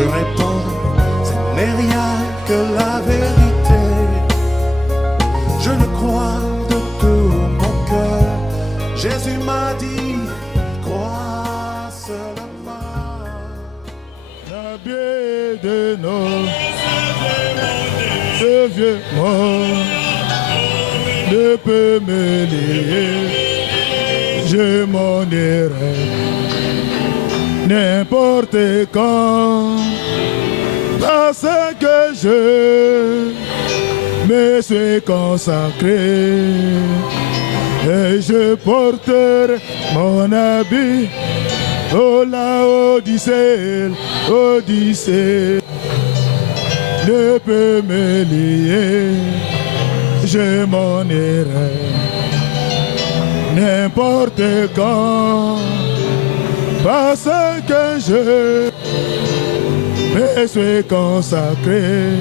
Je réponds, ce n'est rien que la vérité. Je le crois de tout mon cœur. Jésus m'a dit, crois seulement. La vie de nos ce vieux mort ne peut me lier. Je m'en irai n'importe quand, parce que je me suis consacré et je porterai mon habit. Oh la Odyssée, Odyssée ne peut me lier. Je m'en irai n'importe quand, parce que je me suis consacré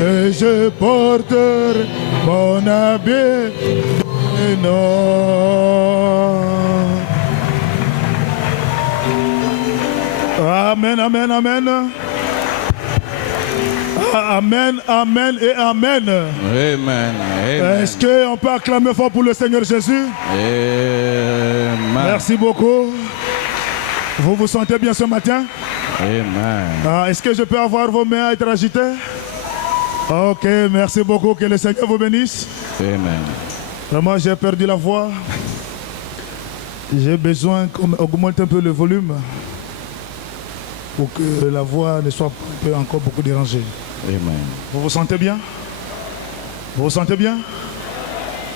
et je porterai mon habit de noir. Amen, amen, amen. Amen, amen et amen. Amen. Est-ce qu'on peut acclamer fort pour le Seigneur Jésus? Amen. Merci beaucoup. Vous vous sentez bien ce matin? Amen. Est-ce que je peux avoir vos mains à être agitées? Ok, merci beaucoup. Que le Seigneur vous bénisse. Amen. Vraiment, j'ai perdu la voix. J'ai besoin qu'on augmente un peu le volume pour que la voix ne soit pas encore beaucoup dérangée. Amen. Vous vous sentez bien? Vous vous sentez bien?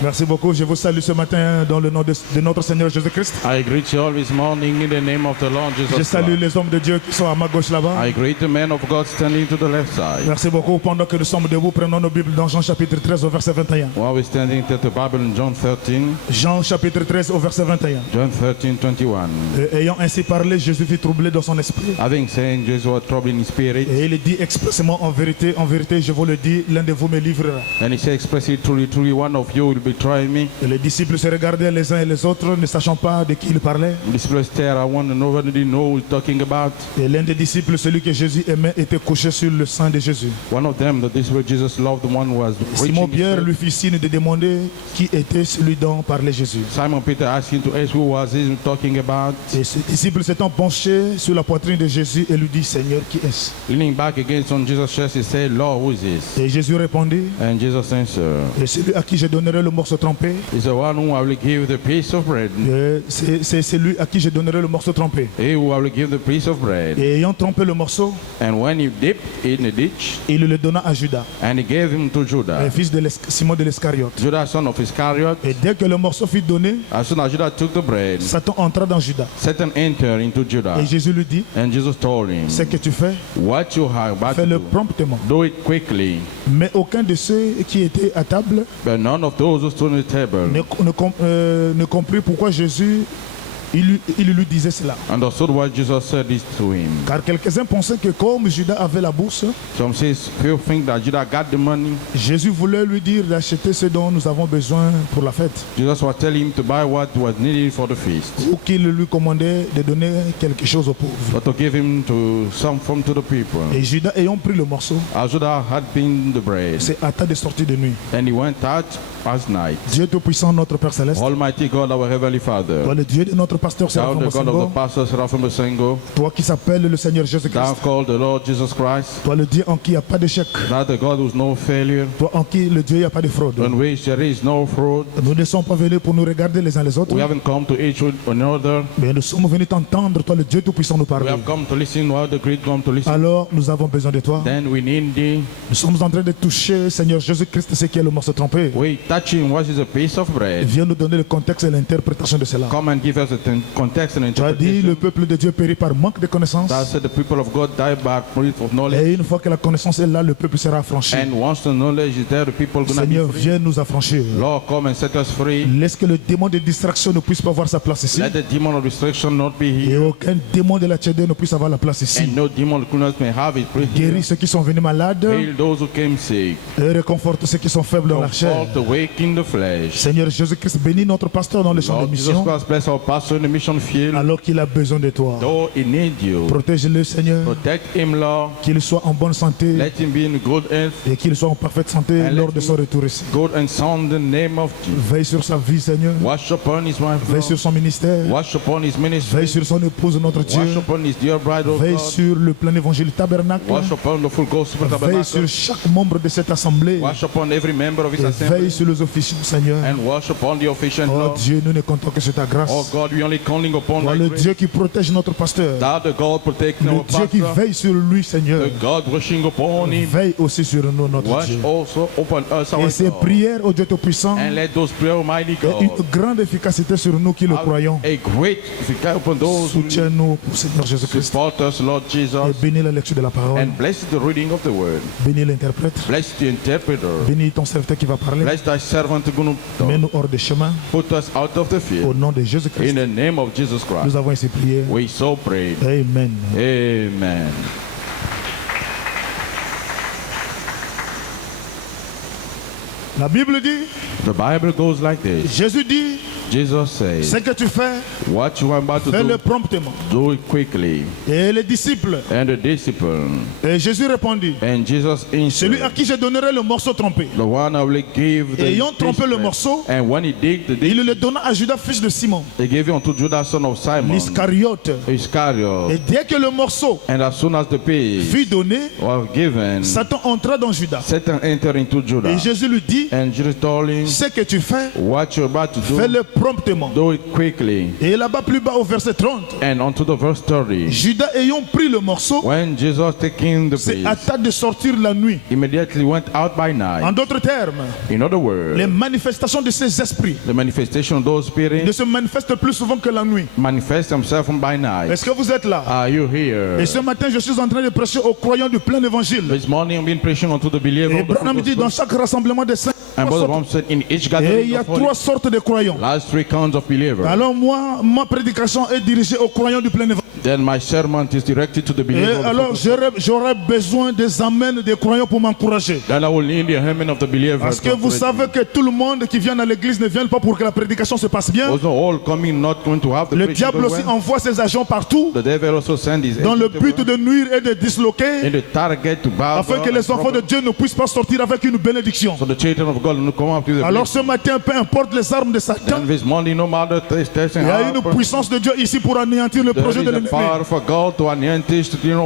Merci beaucoup. Je vous salue ce matin dans le nom de notre Seigneur Jésus-Christ. I greet you all this morning in the name of the Lord Jesus Je salue Christ. les hommes de Dieu qui sont à ma gauche là-bas. I greet the men of God standing to the left side. Merci beaucoup. Pendant que nous sommes debout, prenons nos Bibles dans Jean chapitre 13 au verset 21. While we're standing at the Bible in John 13, Jean chapitre 13 au verset 21. John 13, 21. Et ayant ainsi parlé, Jésus fut troublé dans son esprit. Having said Jesus was troubled in spirit, Et il dit expressément en vérité, je vous le dis, l'un de vous me livrera. and he said expressly, truly, truly, one of you will betray me. Et les disciples se regardaient les uns et les autres, ne sachant pas de qui il parlait. The disciples stare at one another, nobody know what he's talking about. Et l'un des disciples, celui que Jésus aimait, était couché sur le sein de Jésus. One of them, the disciple Jesus loved, the one was Simon reaching Pierre his lui fit signe de demander qui était celui dont parlait Jésus. Simon Peter asked him to ask who was he talking about. Et ce disciple s'étant penché sur la poitrine de Jésus et lui dit, Seigneur, qui est-ce? Leaning back against on Jesus' chest, he said, Lord, who is this? Et Jésus répondit, And Jesus answered, et celui à qui je donnerai le morceau trempé, is the one who I will give the piece of bread. c'est celui à qui je donnerai le morceau trempé. He who I will give the piece of bread. Et ayant trempé le morceau, And when he dipped in the ditch, il le donna à Judas, and he gave him to le Judas, fils de Simon de l'Iscariote. Judas, son of Iscariot. Et dès que le morceau fut donné, As soon as Judas took the bread, Satan entra dans Judas. Satan entered into Judas. Et Jésus lui dit, And Jesus told him, ce que tu fais, what you are about to fais-le do, promptement. do it quickly. Mais aucun de ceux qui étaient à table But none of those who stood at the table ne comprit pourquoi Jésus il lui disait cela. understood why Jesus said this to him. Car quelques-uns pensaient que comme Judas avait la bourse, Some says, few think that Judas got the money. Jésus voulait lui dire d'acheter ce dont nous avons besoin pour la fête. Jesus was telling him to buy what was needed for the feast, Ou qu'il lui commandait de donner quelque chose aux pauvres. but to give him to some from to the people. Et Judas ayant pris le morceau, As Judas had been the bread, c'est à temps de sortie de nuit. and he went out as night. Dieu Tout-Puissant, notre Père Céleste, Almighty God, our Heavenly toi Father, le Dieu de notre pasteur thou Seraphim the God of the Masengo, pastor Seraphim Masengo, toi qui s'appelles le Seigneur thou Jésus-Christ, called the Lord Jesus Christ, toi le Dieu en qui il n'y a pas d'échec, thou the God who's no failure, toi en qui le Dieu il n'y a pas de fraude. in which there is no fraud. Nous ne sommes pas venus pour nous regarder les uns les autres, We haven't come to each another. mais nous sommes venus t'entendre, toi le Dieu Tout-Puissant nous We parler. have come to listen while the great come to listen. Alors nous avons besoin de toi. Then we need thee. Nous sommes en train de toucher, Seigneur Jésus-Christ, ce qui est le morceau trempé. We touching what is a piece of bread. Viens nous donner le contexte et l'interprétation de cela. Come and give us a context and Tu as dit, le interpretation. peuple de Dieu périt par manque de connaissance. That said the people of God die by breath of knowledge. Et une fois que la connaissance est là, le peuple sera affranchi. And once the knowledge is there, the people gonna Seigneur, be free. viens nous affranchir. Lord, come and set us free. Laisse que le démon de distraction ne puisse pas avoir sa place ici. Let the demon of restriction not be Et here. aucun démon de la tiède ne puisse avoir la place ici. And no demon of goodness may have it free here. Guéris ceux qui sont venus malades Heal those who came sick. et réconforte ceux qui sont faibles dans la chair. Comfort the weak in the flesh. Seigneur Jésus-Christ, bénis notre pasteur dans les champs Lord Jesus d'émission. Christ, bless our pastor in the mission field, alors qu'il a besoin de toi. though he needs you. Protège-le, Seigneur, Protect him, Lord. qu'il soit en bonne santé Let him be in good health, et qu'il soit en parfaite santé And lors let de son retour ici. good and sound in the name of Jesus. Veille sur sa vie, Seigneur. Wash upon his wife, Veille Lord. sur son ministère. Wash upon his ministry. Veille sur son épouse, notre Dieu. Wash upon his dear bride, O Veille God. sur le plein évangile tabernacle. Wash upon the full gospel Veille tabernacle. sur chaque membre de cette assemblée. Wash upon every member of his Et assembly. veille sur les officiers, Seigneur. And wash upon the official, Oh Lord. Dieu, nous ne comptons que sur ta grâce. Oh God, we only calling upon Toi, thy le grace. Dieu qui protège notre pasteur. Thou the God protecting Le our Dieu qui pastor. veille sur lui, Seigneur. The God rushing upon him. Veille aussi sur nous, notre Watch Dieu. also upon us, our Et ces God. prières, ô Dieu Tout-Puissant, And let those prayers, Almighty aient une God, grande efficacité sur nous qui le croyons. a great efficacy upon those who Soutiens-nous, Seigneur Jésus-Christ. support us, Lord Et Jesus. bénis la lecture de la parole. And bless the reading of the word. Bénis l'interprète. Bless the interpreter. Bénis ton serviteur qui va parler. Bless thy servant Gunupto. Mets-nous hors de chemin. Put us out of the Au field. nom de Jésus-Christ. In the name of Jesus Christ. Nous avons ainsi prié. We so pray. Amen. Amen. La Bible dit, The Bible goes like this. Jésus dit, Jesus ce says, que tu fais, what you are about to fais-le do, promptement. do it quickly. Et les disciples, And the discipline. et Jésus répondit, And Jesus celui à answered, qui je donnerai le morceau trompé. the one I will give the Ayant trompé le dish bread. morceau, And when he did the dish, il le donna à Judas, fils de Simon, he gave it unto Judas, son of Simon, l'Iscariote. Iscariot. Et dès que le morceau And as soon as the piece fut donné, was given, Satan entra dans Judas. Satan entered into Et Judas. Jésus lui dit, And Jesus told him, ce que tu fais, what you're about to do, fais-le promptement. do it quickly. Et là-bas plus bas au verset 30, And unto the verse 30, Judas ayant pris le morceau, when Jesus taking the s'est piece, hâta de sortir la nuit. immediately went out by night. En d'autres termes, In other les words, manifestations de ces esprits the manifestation of those ne spirits se manifestent plus souvent que la nuit. manifest themselves by night. Est-ce que vous êtes là? Are you here? Et ce matin, je suis en train de prêcher aux croyants du plein évangile. This morning, I've been preaching unto the believer Et of the Branham full dit, dans gospel. chaque rassemblement des saints, And Brother trois Bram said, in each sortes- et il gathering y a of holy, trois sortes de croyants. last three kinds of believers. Alors moi, ma prédication est dirigée aux croyants du plein évangile. Then my sermon is directed to the Et believer of the alors full gospel. j'aurais besoin des amens des croyants pour m'encourager. Then I will need the amen of the believer. Parce que vous savez que tout le monde qui vient à l'église ne vient pas pour que la prédication se passe bien. Also all coming not going to have the Le preaching diable go aussi well. envoie ses agents partout The devil also send his dans le agent but everywhere. de nuire et de disloquer, in the target to bow afin que les enfants de Dieu ne puissent pas sortir avec une bénédiction. so the children of God will come up to the Alors blessing. ce matin, peu importe les armes de Satan, And this morning, no matter testing, il y a une puissance de Dieu ici pour anéantir le there projet is de a l'ennemi. power for God to anoint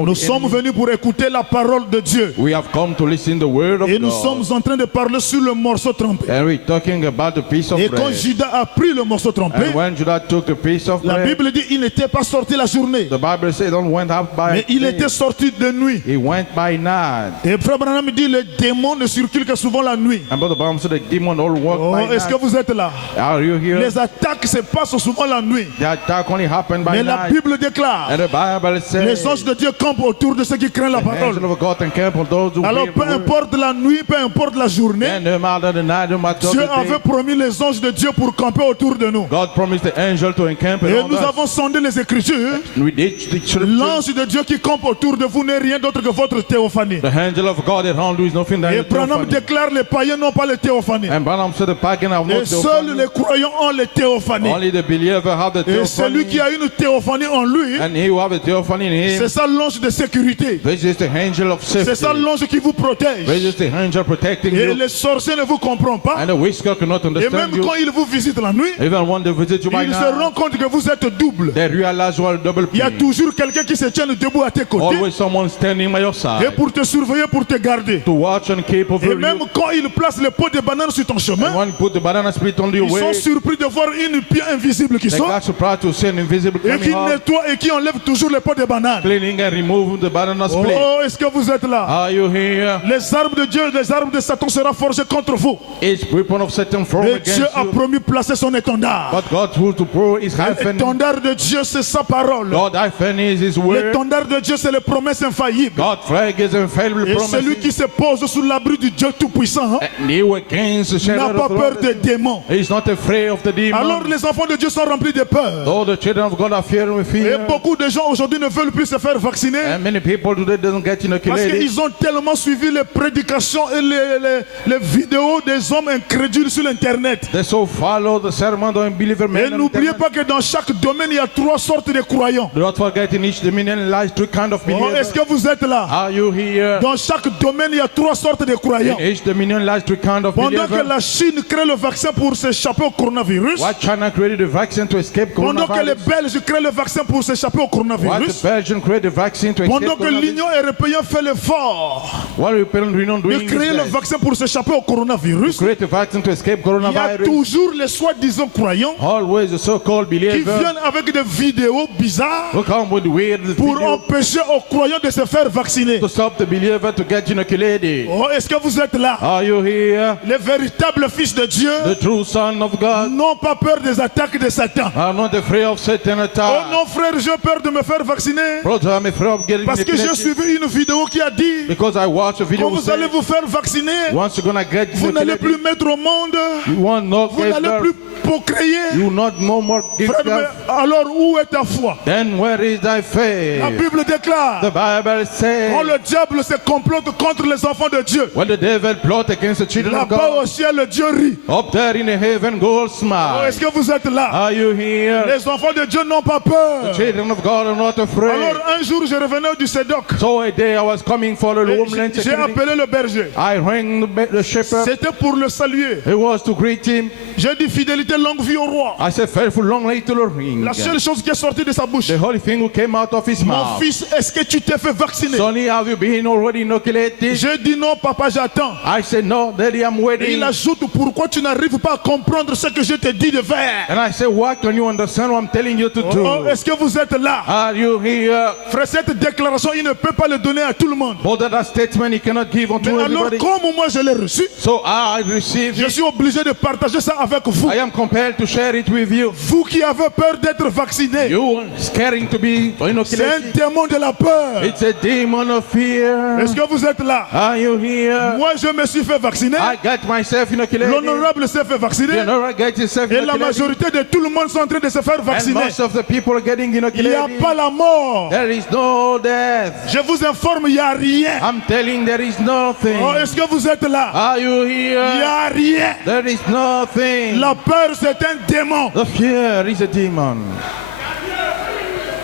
Nous sommes venus pour écouter la parole de Dieu. We have come to listen the word of Et nous God. sommes en train de parler sur le morceau trompé. And we're talking about the piece of Et quand bread. Judas a pris le morceau trompé, And when Judah took the piece of la bread, Bible dit qu'il n'était pas sorti la journée, the Bible says don't went out by mais il day. était sorti de nuit. He went by night. Et Frère Branham dit les démons ne circulent que souvent la nuit. And Brother Bram said the demon all walk Oh, by est-ce que night. vous êtes là? Are you here? Les attaques se passent souvent la nuit. The attack only happened by Mais la night. Bible déclare, And the Bible says les anges de Dieu campent autour de ceux qui craignent la the parole. angel of God encamp on those who Alors fear peu the word. importe la nuit, peu importe la journée, And no matter the night, no matter Dieu the day, avait promis les anges de Dieu pour camper autour de nous. God promised the angel to encamp Et around nous us. avons sondé les Écritures. We did the scripture. L'ange de Dieu qui campe autour de vous n'est rien d'autre que votre théophanie. The angel of God around you is nothing than Et the Branham theophany. déclare les païens n'ont pas les théophanies. And Branham said the pagan have Et not seuls theophany. les croyants ont les théophanies. Only the believer have the Et celui qui theophany. a une théophanie en lui, And he who have a theophany in him, c'est ça l'ange de sécurité. this is the angel of C'est safety. ça l'ange qui vous protège. This is the angel protecting Et you. les sorciers ne vous comprennent pas. And the whisker cannot Et même understand you. quand ils vous visitent la nuit, Even when they visit you by ils se night, rendent compte que vous êtes double. they realize you are double Il y a P. toujours quelqu'un qui se tient debout à tes côtés Always someone standing by your et side pour te surveiller, pour te garder. to watch and keep Et over même you. quand ils placent les pots de banane sur ton And chemin, when you put the banana split on your ils sont way, surpris de voir une pied invisible qui they sort got surprised to see an invisible et qui coming out, nettoie et qui enlève toujours les pots de banane. cleaning and removing the banana split. Oh, est-ce que vous êtes là? Are you here? Les armes de Dieu, les armes de Satan seront forgées contre vous. Each weapon of Satan formed Et Dieu against a you. promis placer son étendard. But God who to pour his hyphen. L'étendard de Dieu, c'est sa parole. God hyphen is his word. L'étendard de Dieu, c'est les promesses infaillibles. God flag is infallible Et celui qui promises. se pose sous l'abri du Dieu Tout-Puissant And he who against the n'a shadow pas of the peur Lord. des démons. He's not afraid of the demon. Alors les enfants de Dieu sont remplis de peur. Though the children of God are fearing with Et fear. beaucoup beaucoup de gens aujourd'hui ne veulent plus se faire vacciner And many people today don't get parce inoculated qu'ils ont tellement suivi les prédications et les vidéos des hommes incrédules sur l'internet. They so follow the sermon of unbeliever Et men. n'oubliez pas que dans chaque domaine, il y a 3 sortes de croyants. Do not forget in each dominion lies three kind of Oh, believers. est-ce que vous êtes là? Are you here? Dans chaque domaine, il y a 3 sortes de croyants. In each dominion lies three kind of Pendant que believers. la Chine crée le vaccin pour s'échapper au coronavirus, Why China created the vaccine to escape pendant que les coronavirus? Belges créent le vaccin pour s'échapper au Why the coronavirus, Belgians created the vaccine to escape pendant que coronavirus? l'Union européenne fait l'effort Why are you not de doing créer le this? vaccin pour s'échapper au coronavirus, Create a vaccine to escape il y a coronavirus. toujours les soi-disant croyants Always the so-called qui believers viennent avec des vidéos bizarres who come with weird pour videos empêcher aux croyants de se faire vacciner. to stop the believer to get inoculated. Oh, est-ce que vous êtes là? Are you here? Les véritables fils de Dieu The true Son of God n'ont pas peur des attaques de Satan. are not afraid of Satan Oh attack. non frère, j'ai peur de me faire vacciner Brother, I'm afraid of getting parce que j'ai inoculated suivi une vidéo qui a dit because I watched a video quand who vous allez said, vous faire vacciner, once you're gonna get vous n'allez plus inoculated, mettre au monde, you won't not vous get n'allez plus birth. procréer. You will not no more give Frère, mais birth. alors où est ta foi? Then where is thy La faith? Bible déclare, The Bible quand says, le diable se complote contre les enfants de Dieu, when the devil plot against the children of là-bas au God, ciel, Dieu rit. up there in the heaven, God Oh, smile. est-ce que vous êtes là? Are you here? Les enfants de Dieu n'ont pas peur. Children of God are not afraid. Alors un jour, je revenais du SEDOC. So a day I was coming for the homeland J'ai security. appelé le berger. I rang the shepherd. C'était pour le saluer. It was to greet him. J'ai dit fidélité, longue vie au roi. I said, faithful long lay to the ring. La seule chose qui est sortie de sa bouche. The holy thing who came out of his Mon mouth. fils, est-ce que tu t'es fait vacciner? Sonny, have you been already inoculated? J'ai dit non, papa, j'attends. I said, no, daddy, I'm Et waiting. il ajoute, pourquoi tu n'arrives pas à comprendre ce que je te dis de faire? And I said, what can you understand what I'm telling you to Oh, do? est-ce que vous êtes là? Are you here? Frère, cette déclaration, il ne peut pas le donner à tout le monde. But that statement he cannot give unto Mais alors, everybody. comme moi je l'ai reçu, So I received je it. suis obligé de partager ça avec vous. I am compelled to share it with you. Vous qui avez peur d'être vacciné, You are scaring to be c'est un inoculated. démon de la peur. It's a demon of fear. Est-ce que vous êtes là? Are you here? Moi, je me suis fait vacciner. I got myself inoculated. L'honorable s'est fait vacciner. You know, I got yourself Et la inoculated. majorité de tout le monde sont en train de se faire And vacciner. most of the people are getting Il n'y a inoculated. pas la mort. There is no death. Je vous informe, il n'y a rien. I'm telling there is nothing. Oh, est-ce que vous êtes là? Are you Il n'y here? a rien. There is nothing. La peur, c'est un démon. The fear is a demon.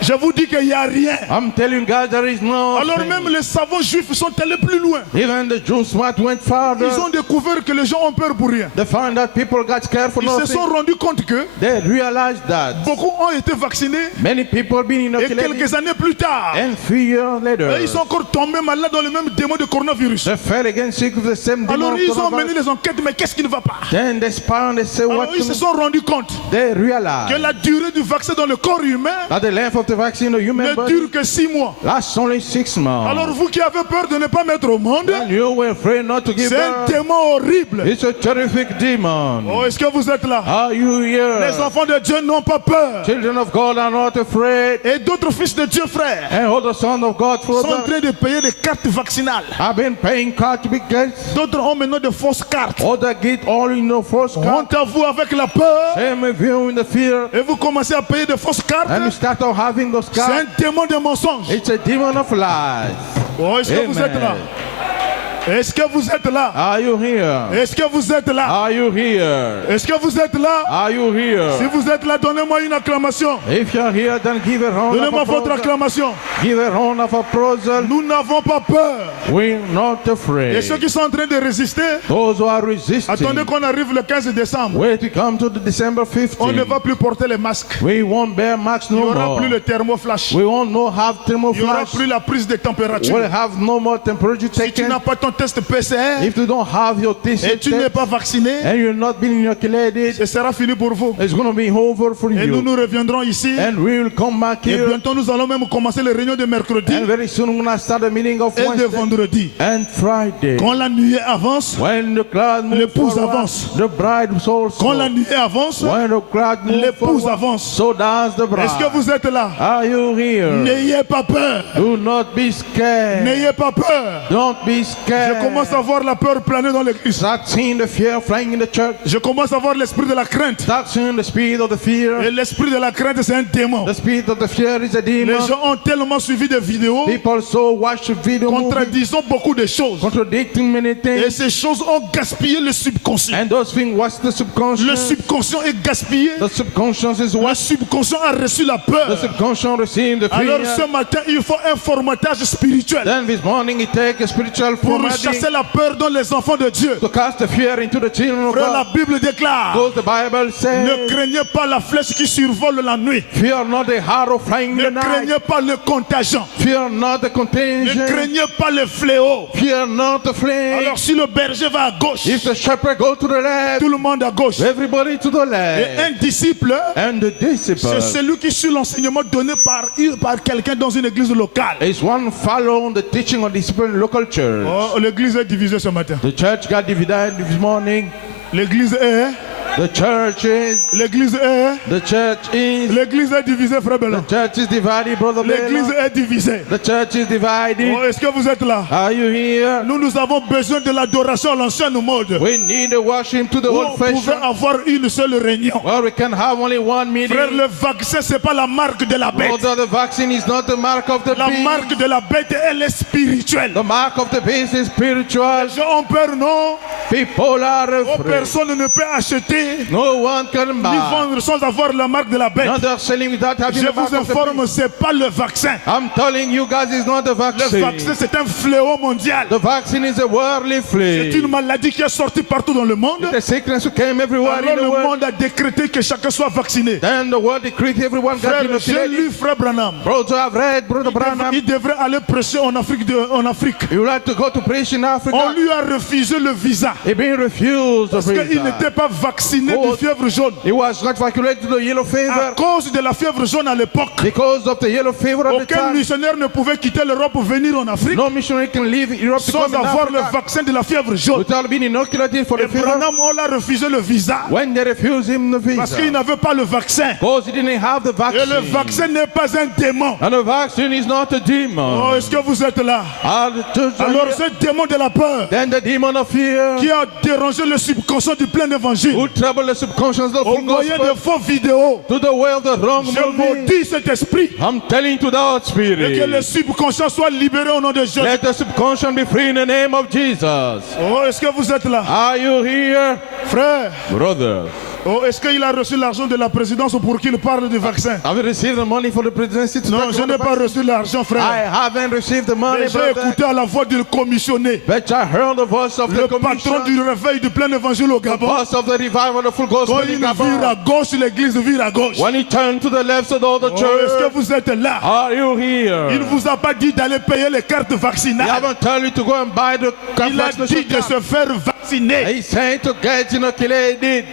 Je vous dis qu'il n'y a rien. I'm telling God there is Alors nothing. même les savants juifs sont allés plus loin. Even the Jews went farther. Ils ont découvert que les gens ont peur pour rien. They found that people got scared for Ils se nothing. sont rendus compte que They realized that beaucoup ont été vaccinés many people been et inoculated. quelques années plus tard, And 3 years later, ils sont encore tombés malades dans le même démon de coronavirus. they fell again sick with the same demon. Alors of ils ont coronavirus. mené les enquêtes, mais qu'est-ce qui ne va pas? Then they found, they say, Alors what ils se to sont rendus compte They que realized la durée du vaccin dans le corps humain that the length of the vaccine in the human ne body dure que 6 mois. lasts only 6 months. Alors vous qui avez peur de ne pas mettre au monde, And you were afraid not to give c'est un birth. démon horrible. It's a terrific demon. Oh, est-ce que vous êtes là? Are you here? Les enfants de Dieu n'ont pas peur. Children of God are not afraid. Et d'autres fils de Dieu, frères, And all the sons of God sont en brother, train de payer des cartes vaccinales. have been paying card to be get. D'autres ont maintenant de fausses cartes. Others get all in the first card. Honte à vous avec la peur. Same with you in the fear. Et vous commencez à payer de fausses cartes. And you start out having those C'est un cards. démon de mensonge. It's a demon of lies. Oh, est-ce que vous êtes là? Est-ce que vous êtes là? Are you here? Est-ce que vous êtes là? Are you here? Est-ce que vous êtes là? Are you Si here? vous êtes là, donnez-moi une acclamation. If you're here, then give a round of Donnez-moi votre applause. acclamation. Give a round of applause. Nous n'avons pas peur. We're not Et afraid. ceux qui sont en train de résister, Those who are attendez resisting, qu'on arrive le 15 décembre. wait to come to the December On ne 15th. va plus porter les masques. We won't bear marks Il n'y no aura more. plus le thermoflash. We won't no have Il n'y aura thermoflash. plus la prise de température. We'll have no more temperature Si tu taken. n'as pas ton test PCR If you don't have your test et tu n'es pas vacciné, and you're not being inoculated, ce sera fini pour vous. it's going to be over for Et nous you. nous reviendrons ici. And we will come back Et here. bientôt nous allons même commencer les réunions de mercredi And very soon we're going to start the meeting of et de Wednesday vendredi. and Friday. Quand la nuit avance, When the cloud moves L'épouse forward, avance. the bride also. quand la nuit avance, When the cloud moves l'épouse forward, avance. so does the bride. Est-ce que vous êtes là? Are you here? N'ayez pas peur. Do not be scared. N'ayez pas peur. Don't be Je left. commence à voir la peur planer dans l'église. Start seeing the fear flying in the church. Je commence à voir l'esprit de la crainte. Start seeing the spirit of the fear. Et l'esprit de la crainte, c'est un démon. The spirit of the fear is a Les demon. gens ont tellement suivi des vidéos People so watch the video movie, contradisant beaucoup de choses. contradicting many Et things. ces choses ont gaspillé le subconscient. And those things, what's the Le subconscious? subconscient est gaspillé. The subconscious is Le what? subconscient a reçu la The peur. subconscious received the Alors fear. ce matin, il faut un formatage spirituel Then this morning he take a spiritual pour formatting chasser la peur dans les enfants de Dieu. to cast the fear into the children of Frère, la God. Bible déclare, Because the Bible ne says, craignez pas la flèche qui survole la nuit. fear not the arrow flying in Ne the night. craignez pas le contagion. Fear not the Ne contagion. craignez pas le fléau. Fear not the flame. Alors si le berger va à gauche, If the shepherd go to the left, tout le monde à gauche. everybody to the Et left. un disciple, And the c'est disciple celui qui suit l'enseignement donné par quelqu'un dans une église locale. is one follow the teaching of disciple in local church. Oh, l'église est divisée ce matin. The church got divided this morning. L'église est, The church is, l'église est, the church is, l'église est divisée, frère Bellon. the church is divided, brother L'église Bella. est divisée. The church is divided. Oh, est-ce que vous êtes là? Are you here? Nous avons besoin de l'adoration à l'ancienne mode. We need to worship to the Où on old pouvait fashion. avoir une seule réunion. Well, we can have only one meeting. Frère, le vaccin, c'est pas la marque de la bête. Although the vaccine is not the mark of the La beast. marque de la bête, elle est spirituelle. The mark of the beast is spiritual. Les gens ont peur, non? People are Oh, afraid. personne ne peut acheter No one can ni buy. vendre sans avoir la marque de la bête. Not they're selling without having Je the mark vous of the informe, beast. c'est pas le vaccin. I'm telling you guys, it's not the Le vaccine. vaccin, c'est un fléau mondial. The vaccine is a worldly C'est une flea. maladie qui est sortie partout dans le monde. The sickness who came everywhere Alors in the le world. monde a décrété que chacun soit vacciné. Then the world decreed everyone got Frère, j'ai inoculated. lu Frère Branham. Brother, I've read, Brother Branham. Il devrait aller prêcher en Afrique. You like to go to preach in On Africa? lui a refusé le visa. He been refused the Parce qu'il visa. n'était pas vacciné Oh. de fièvre jaune. He was not vaccinated to the yellow À fever. cause de la fièvre jaune à l'époque, Because of the yellow fever at the aucun time. missionnaire ne pouvait quitter l'Europe pour venir en Afrique No missionary can leave Europe to sans come in avoir le Africa vaccin de la fièvre jaune. without being inoculated for Et the fever. Branham, on l'a refusé le visa When they refused him the parce qu'il visa, n'avait pas le vaccin. because he didn't have the Et le vaccine. vaccin n'est pas un démon. And the vaccine is not a Oh, demon. est-ce que vous êtes là? Alors ce démon de la peur Then the demon of fear qui a dérangé le subconscient du plein évangile who trouble the subconscious of the au full moyen de gospel faux vidéos. to the way of the wrong Je movie. maudis cet esprit I'm telling to that et que le spirit, subconscient soit libéré au nom de Jésus. let the subconscious be free in the name of Jesus. Oh, est-ce que vous êtes là? Are you here, Frère, brother? oh, est-ce qu'il a reçu l'argent de la présidence pour qu'il parle du vaccin? Have you received the money for the presidency to Non, talk je about n'ai the pas vaccine? reçu l'argent, I frère. haven't received the money, Mais j'ai brother. écouté à la voix du commissionné, But I heard the voice of le the patron commission, du réveil du plein évangile au the Gabon. voice of the revival of the full Quand gospel il in vire à Gabon. gauche, l'église vire à gauche. When he turned to the left of the Oh, est-ce que church, vous êtes là? are you here? Il ne vous a pas dit d'aller payer les cartes He vaccinales. haven't told you to go and buy the Il a vaccination dit de card. se faire vacciner. He said to get inoculated.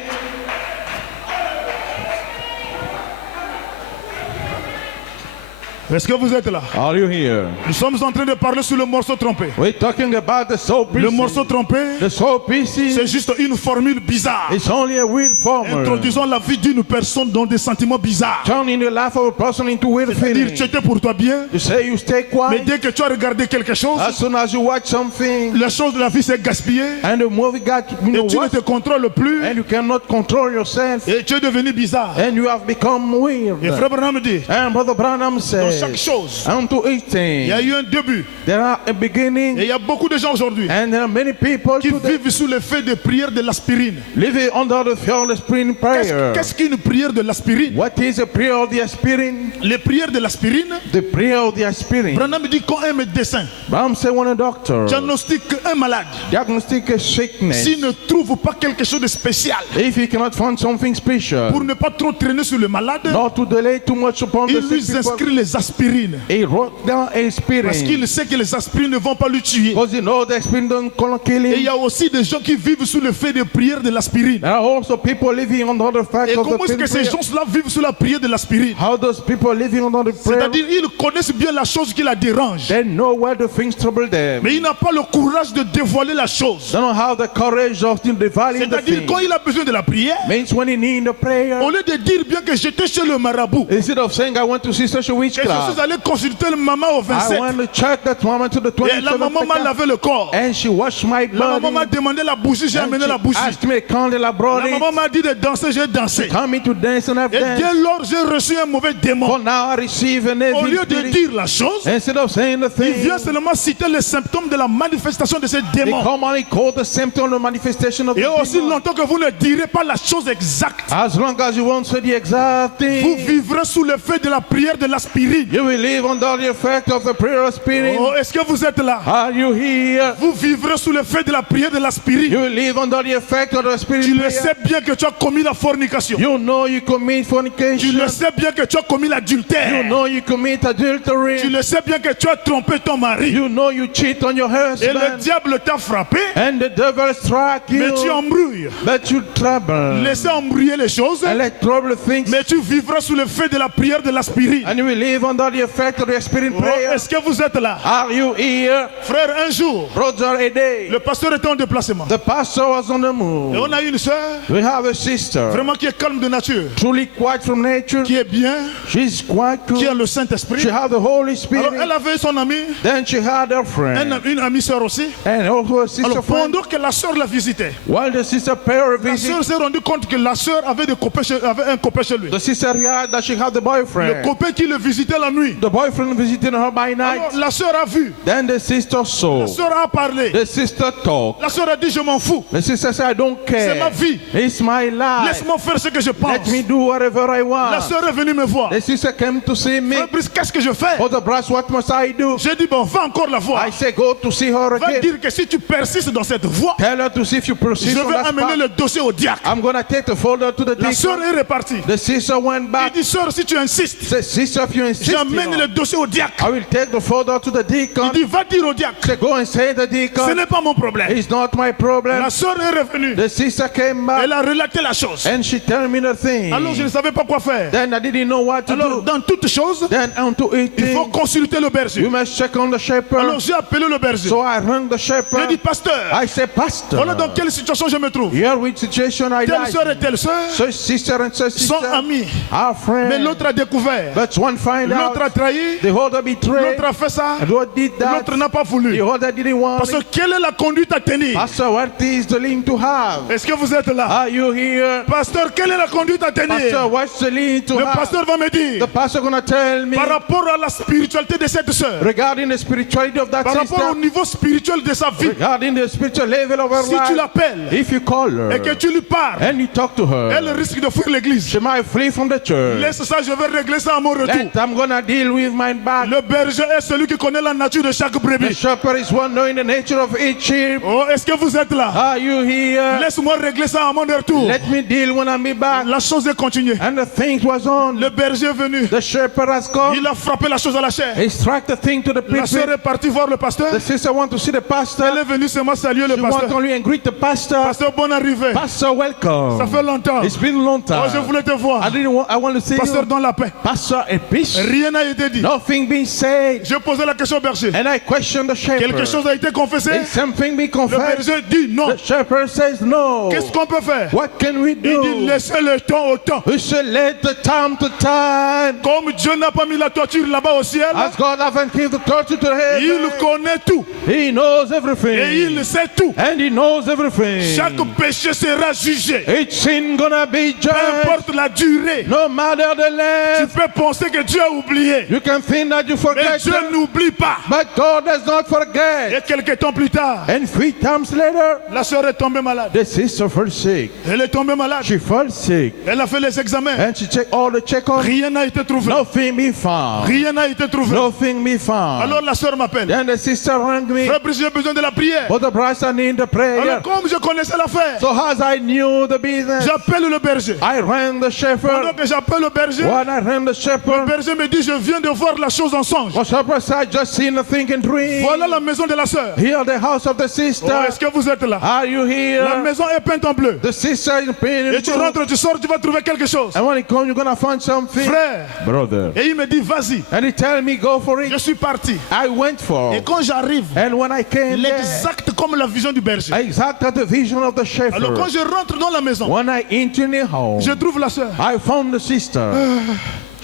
Est-ce que vous êtes là? Are you here? Nous sommes en train de parler sur le morceau trompé. We're talking about the soul Le morceau pieces. trompé, The soul pieces c'est juste une formule bizarre. is only a weird formula. Introduisons la vie d'une personne dans des sentiments bizarres. Turning the life of a person into weird C'est-à-dire, tu feelings. étais pour toi bien, You say you stay mais quiet. dès que tu as regardé quelque chose, As soon as you watch something la chose de la vie s'est gaspillée and the movie got, you know et tu ne what? te contrôles plus And you cannot control yourself et tu es devenu bizarre. and you have become weird. Et Frère Branham dit, And Brother Branham dans chaque says, chose, unto each il y a thing, eu un début. there are a Et beginning il y a beaucoup de gens aujourd'hui and there are many people qui today vivent sous l'effet des prières de l'aspirine. living under the fear of the spring prayer. Qu'est-ce qu'une prière de l'aspirine? What is a prayer of the aspirin? Les prières de l'aspirine, The prayer of the aspirin. Branham dit quand un médecin Branham said when a doctor diagnostique un malade, diagnostic a sickness, s'il ne trouve pas quelque chose de spécial if he cannot find something special, pour ne pas trop traîner sur le malade, not to delay too much upon il the lui sick people, inscrit les aspirines. he wrote down aspirin. Parce qu'il sait que les aspirines ne vont pas le tuer. Because you know the aspirin don't kill Et il y him. a aussi des gens qui vivent sous l'effet des prières de l'aspirine. There are also people living under the fact Et of the comment est-ce que ces prayer. gens-là vivent sous la prière de l'aspirine? How those people living under the prayer, C'est-à-dire, ils connaissent bien la chose qui la dérange. they know where the things trouble them. Mais il n'a pas le courage de dévoiler la chose. They don't have the courage of dividing the C'est-à-dire, thing. quand il a besoin de la prière, Means when he need the prayer, au lieu de dire bien que j'étais chez le marabout, instead of saying I went to see such a que witchcraft, suis allé consulter le maman au I 27. went to check that woman to the Et la 27th maman m'a second, lavé le corps. and she washed my La maman m'a body. demandé la bougie, j'ai And amené la she bougie. asked me to come to la La body. maman m'a dit de danser, j'ai dansé. Come me to dance and I've Et dès danced. lors, j'ai reçu un mauvais démon. For now I receive an Au evil lieu de spirit. dire la chose, Instead of saying the il vient thing, seulement citer les symptômes de la manifestation de ces they démons. come only call the symptom of manifestation of Et the aussi demon. longtemps que vous ne direz pas la chose exacte, As long as you won't say the exact vous thing, vivrez sous l'effet de la prière de l'aspirine. you will live under the effect of the prayer of spirit. Oh, est-ce que vous êtes là? Are you here? Vous vivrez sous l'effet de la prière de l'aspirine. You will live under the effect of the spirit Tu le prayer. sais bien que tu as commis la fornication. You know you commit Tu fornication. le sais bien que tu as commis You l'adultère. know you commit Tu adultery. le sais bien que tu as trompé ton mari. You know you cheat on your Et le husband. diable t'a frappé, And the devil struck mais tu you. embrouilles. But you trouble. Laissez embrouiller les choses, And let trouble things. mais tu vivras sous l'effet de la prière de l'aspirine. And you will live under the effect of the spirit Oh, prayer. est-ce que vous êtes là? Are you here? Frère, un jour, Brother, a day. le pasteur était en déplacement. The pastor was on the Et move. on a une sœur, We have a sister. vraiment qui est calme de nature, Truly quiet from nature. qui est bien, She's quite qui a cool. le Saint-Esprit. She had the Holy Alors, Spirit. elle avait son ami, Then she had her friend. une amie sœur aussi. And also a sister Alors, friend. pendant que la sœur la visitait, While the sister paid her la visit, sœur s'est rendue compte que la sœur avait, avait un copain chez lui. the sister realized that she had the Le boyfriend. copain qui le visitait la nuit. The boyfriend visiting her by Alors, night. la sœur a vu, Then the sister saw. la sœur a parlé. The sister talked. La sœur a dit, je m'en fous. The sister said, I don't C'est ma care. vie. It's my life. Laisse-moi faire ce que je pense. Let me do whatever I La want. sœur est venue me voir. The sister came to see me. Frère Brice, qu'est-ce que je fais? Oh, the brass, what must I do? J'ai dit, bon, va encore la voir. I say, go to see her Va again. dire que si tu persistes dans cette voie, Tell her to see if you je proceed on vais that amener path. le dossier au diacre. I'm going to take the folder to the La sœur deacon. est repartie. The sister went Il back. dit, sœur, si tu insistes, Say, sister, if you insist, j'amène you le know, dossier au diacre. I will take the folder to the Il deacon. dit, va dire au diacre. Say, go and say the Ce deacon. n'est pas mon problème. It's not my problem. La sœur est revenue. The sister came back Elle a relaté la chose. and she told me the thing. Alors je ne savais pas quoi faire. Then I didn't know what to Alors do. dans toute chose, Then onto il faut eating, consulter le you berger. must check on the Alors shepherd. j'ai appelé le berger. So I rang the J'ai shepherd. dit, pasteur, I said, Pastor, voilà dans quelle situation je me trouve. here which situation I Telle like. sœur et telle sœur So sister and so sont sister, amis. our Mais friend. l'autre a découvert. But one find L'autre a out trahi. the other betrayed. L'autre a fait ça. And what did that? L'autre n'a pas The voulu. other didn't want Parce que it. quelle est la conduite à tenir? Pastor, what is the link to have? Est-ce que vous êtes là? Are you here? Pasteur, quelle est la conduite à Pastor, tenir? what's the link to Le have? pasteur va me dire, The pastor gonna tell me par rapport à la spiritualité de cette sœur, regarding the spirituality of that par rapport au sister, niveau spirituel de sa vie, regarding the spiritual level of her si tu life. l'appelles If you call et que her tu lui parles, and you talk to elle her, risque de fuir l'église. she might flee from the church. Laisse ça, je vais régler ça à mon retour. Let I'm gonna deal with my back. Le berger est celui qui connaît la nature de chaque The brebis. shepherd is one knowing the nature of each sheep. Oh, est-ce que vous êtes là? Are you here? Laisse-moi régler ça à mon retour. Let me deal when I be back. La chose est continuée. And the thing was on. Le berger est venu. The shepherd has come. Il a frappé la chose à la chair. He struck the thing to the La sœur pulpit. est partie voir le pasteur. The sister want to see the Elle pastor. est venue seulement saluer le She want pasteur. only and greet the pastor. Pasteur, bonne arrivée. Pastor, welcome. Ça fait longtemps. It's been a long Oh, je time. voulais te voir. I want to see Pasteur, you. dans la paix. Pastor, at peace. Rien n'a été dit. Nothing being said. J'ai posé la question au berger. And I questioned the Quelque shepherd. chose a été confessé. Is something be Le confessed? berger dit non. The shepherd says no. Qu'est-ce qu'on peut faire? What can we Il dit do? laissez le temps au temps. We should let the time to time. Comme Dieu n'a pas mis la toiture là-bas au ciel, As God haven't given the torture to il heaven, connaît tout. He knows Et everything. il sait tout. And He knows everything. Chaque péché sera jugé. Each sin gonna be Peu judged. importe la durée. No matter the Tu length. peux penser que Dieu a oublié. You can think that you Mais forget, Dieu n'oublie pas. but God does not forget. Et quelques temps plus tard, And 3 times later, la sœur est tombée malade. the sister fell sick. Elle est tombée malade. She fell sick. Elle a fait les examens. And she checked all the check-ups. Rien n'a été trouvé. Nothing be found. Rien n'a été trouvé. Nothing be found. Alors la sœur m'appelle. Then the sister rang me. Frère Brice, j'ai besoin de la prière. But the brother need the prayer. Alors comme je connaissais l'affaire, So as I knew the business, j'appelle le berger. I rang the Pendant shepherd. que j'appelle le berger, When I rang the le shepherd, berger me dit, je viens de voir la chose en songe. the shepherd said, just seen the thing in dream. Voilà la maison de la sœur. Here the house of the Oh, sister. est-ce que vous êtes là? Are you La here? maison est peinte en bleu. The sister is paying Et tu rentres, tu sors, tu vas trouver quelque chose. And when he comes, you're gonna find something. Frère. Brother. Et il me dit, vas-y. And he tell me, go for Je it. suis parti. I went for Et it. quand j'arrive, And when I came there, l'exact comme la vision du berger. exactly the vision of the Alors quand shepherd. je rentre dans la maison, When I enter the home, je trouve la sœur. I found the sister.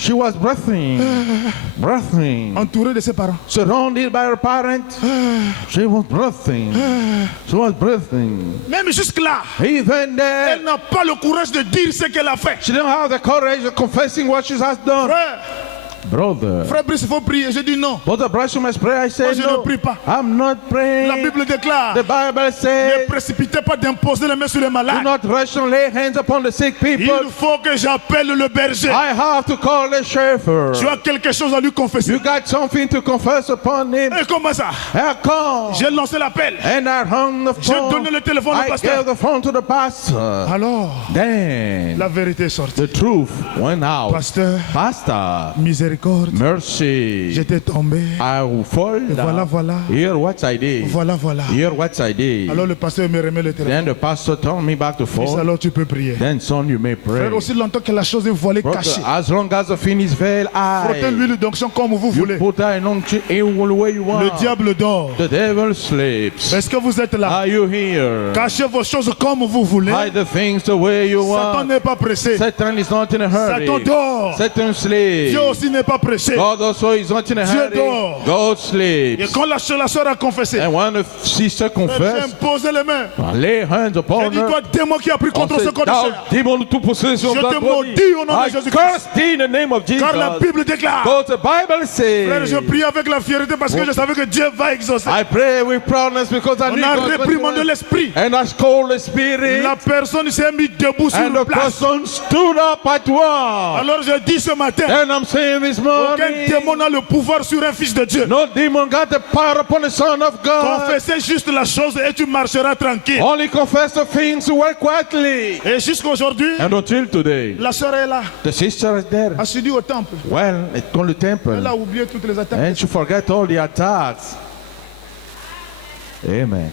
She was breathing, entourée de ses parents. surrounded by her parents. She was breathing. Même jusque-là, Even elle then, n'a pas le courage de dire ce qu'elle a fait. she didn't have the courage of confessing what she has done. Brother. Frère Brice, il faut prier. J'ai dit non. Brother Bryce, you must pray. I said, je no, ne prie pas. I'm not praying. La Bible déclare, The Bible ne says, précipitez pas d'imposer les mains sur les do malades. not rush and lay hands upon the sick people. Il faut que j'appelle le berger. I have to call the shepherd. Tu as quelque chose à lui confesser. You got something to confess upon him. Et comment ça? I call. J'ai lancé l'appel. And I hung the J'ai phone. donné le téléphone au I pasteur. gave the phone to the pastor. Alors, Then la vérité est sortie. the truth went out. Pasteur, Pastor, miséricorde. mercy. J'étais tombé. I fall down. Voilà. Hear what I did. Voilà. Hear what I did. Alors le pasteur me remet le téléphone. Then the pastor told me back to Il dit, fall. alors tu peux prier. Then son, you may pray. Frère, aussi longtemps que la chose est voilée, Brother, cachée. as long as the fin is veiled, Frottez I l'huile d'onction comme vous you voulez. put that anointing in the way you want. Le diable dort. The devil sleeps. Est-ce que vous êtes là? Are you here? Cachez vos choses comme vous voulez. Hide the things the way you Satan want. n'est pas pressé. Satan is not in a hurry. Satan dort. Satan sleeps. Dieu aussi n'est pas pressé. God also is not in a Dieu hurry. dort. God Et sleeps. quand la sœur a confessé, And when the sister j'ai confessed, imposé les mains. lay hands J'ai upon dit, her. toi, démon qui a pris I contre ce said, corps de thou chair. demon to possession of Je that te body. maudis au nom de I Jésus-Christ. curse thee in the name of Jesus. Car la Bible déclare. Because the Bible Frère, je says, prie avec la fierté parce que je savais que Dieu va exaucer. I pray with proudness because I On need a God's réprimandé word. l'esprit. And I called the spirit. La personne s'est mise debout sur And the place. person stood up at once. Alors je dis ce matin, And I'm saying this aucun morning, démon n'a le pouvoir sur un fils de Dieu. no demon got the power upon the Son of God. Confessez juste la chose et tu marcheras tranquille. Only confess the things work quietly. Et jusqu'aujourd'hui, And until today, la sœur est là, the sister is there. assidue au temple. Well, dans le Elle temple. a oublié toutes les attaques. And she forget all the attacks. Amen.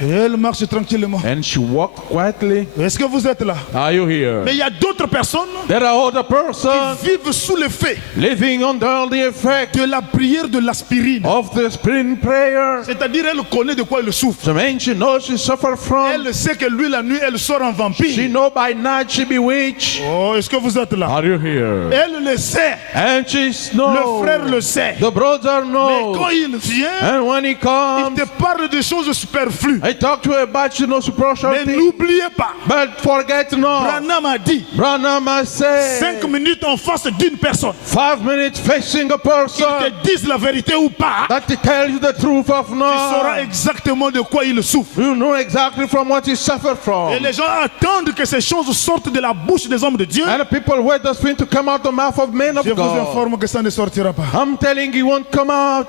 Et elle marche tranquillement. And she walked quietly. Est-ce que vous êtes là? Are you here? Mais il y a d'autres personnes There are other persons qui vivent sous l'effet living under the effect de la prière de l'aspirine. of the spring prayer. C'est-à-dire, elle connaît de quoi elle souffre. So when she knows she suffers from, Elle sait que lui, la nuit, elle sort en she vampire. know by night she bewitched. Oh, est-ce que vous êtes là? Are you here? Elle le sait. And she Le knows. frère le sait. The brother Mais quand knows. il vient, And when he il comes, te parle de choses superflues. I talk to her about you know spiritual Mais things. n'oubliez pas, But forget not. Branham a dit, Branham has said 5 minutes en face d'une personne. 5 minutes facing a Qu'ils person te disent la vérité ou pas, that he tells you the truth of tu sauras not. exactement de quoi il souffre. You know exactly from what he suffered from. Et les gens attendent que ces choses sortent de la bouche des hommes de Dieu. And the people wait those things to come out the mouth of men of Je vous God. informe que ça ne sortira pas. I'm telling you, it won't come out.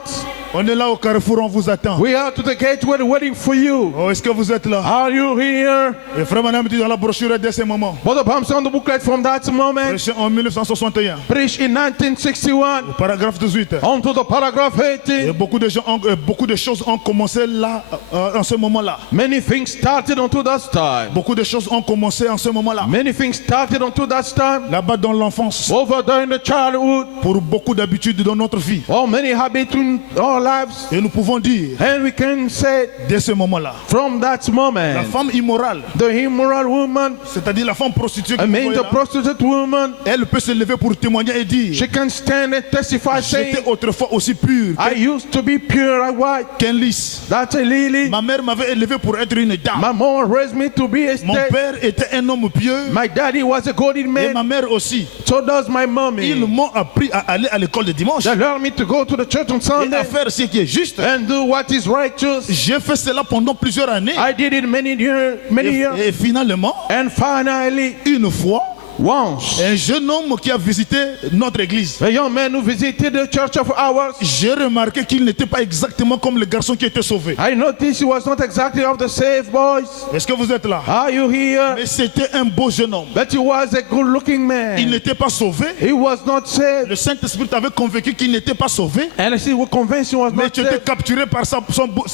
On est là au carrefour, on vous attend. We are to the gate, we're waiting for you. Oh, est-ce que vous êtes là? Are you here? Et frère Madame dit dans la brochure dès ce moment. Brother Bam's on the booklet from that moment. Prêché en 1961. Preached in 1961 Paragraphe 18. on to the paragraph Et 18. beaucoup de choses ont commencé là, en ce moment-là. Many things started onto that time. Beaucoup de choses ont commencé en ce moment-là. Many things started onto that time. Là-bas dans l'enfance. Over there in the childhood. Pour beaucoup d'habitudes dans notre vie. Oh, many habits in our lives. Et nous pouvons dire, And we can say dès ce moment-là, from that la moment, femme immorale, the immoral woman, c'est-à-dire la femme prostituée, I mean qui the prostitute woman, elle peut se lever pour témoigner et dire, she can stand and testify saying, j'étais autrefois aussi pure I used to be pure and white. qu'un lys. That's a lily. Ma mère m'avait élevé pour être une dame. My mom raised me to be a Mon state. père était un homme pieux My daddy was a golden et man. ma mère aussi. So does my Ils mommy. m'ont appris à aller à l'école le dimanche They learned me to go to the church on et Sunday à faire ce qui est juste. and do what is righteous. J'ai fait cela pendant plusieurs années. I did it many years. Et finalement, And finally, une fois, once, un jeune homme qui a visité notre église, a young man who visited the church of ours, j'ai remarqué qu'il n'était pas exactement comme le garçon qui était sauvé. I noticed he was not exactly of the saved boys. Est-ce que vous êtes là? Are you here? Mais c'était un beau jeune homme. But he was a good-looking Il man. n'était pas sauvé. He was not saved. Le Saint-Esprit t'avait convaincu qu'il n'était pas sauvé. And he was convinced he was Mais not tu étais saved. capturé par sa beauté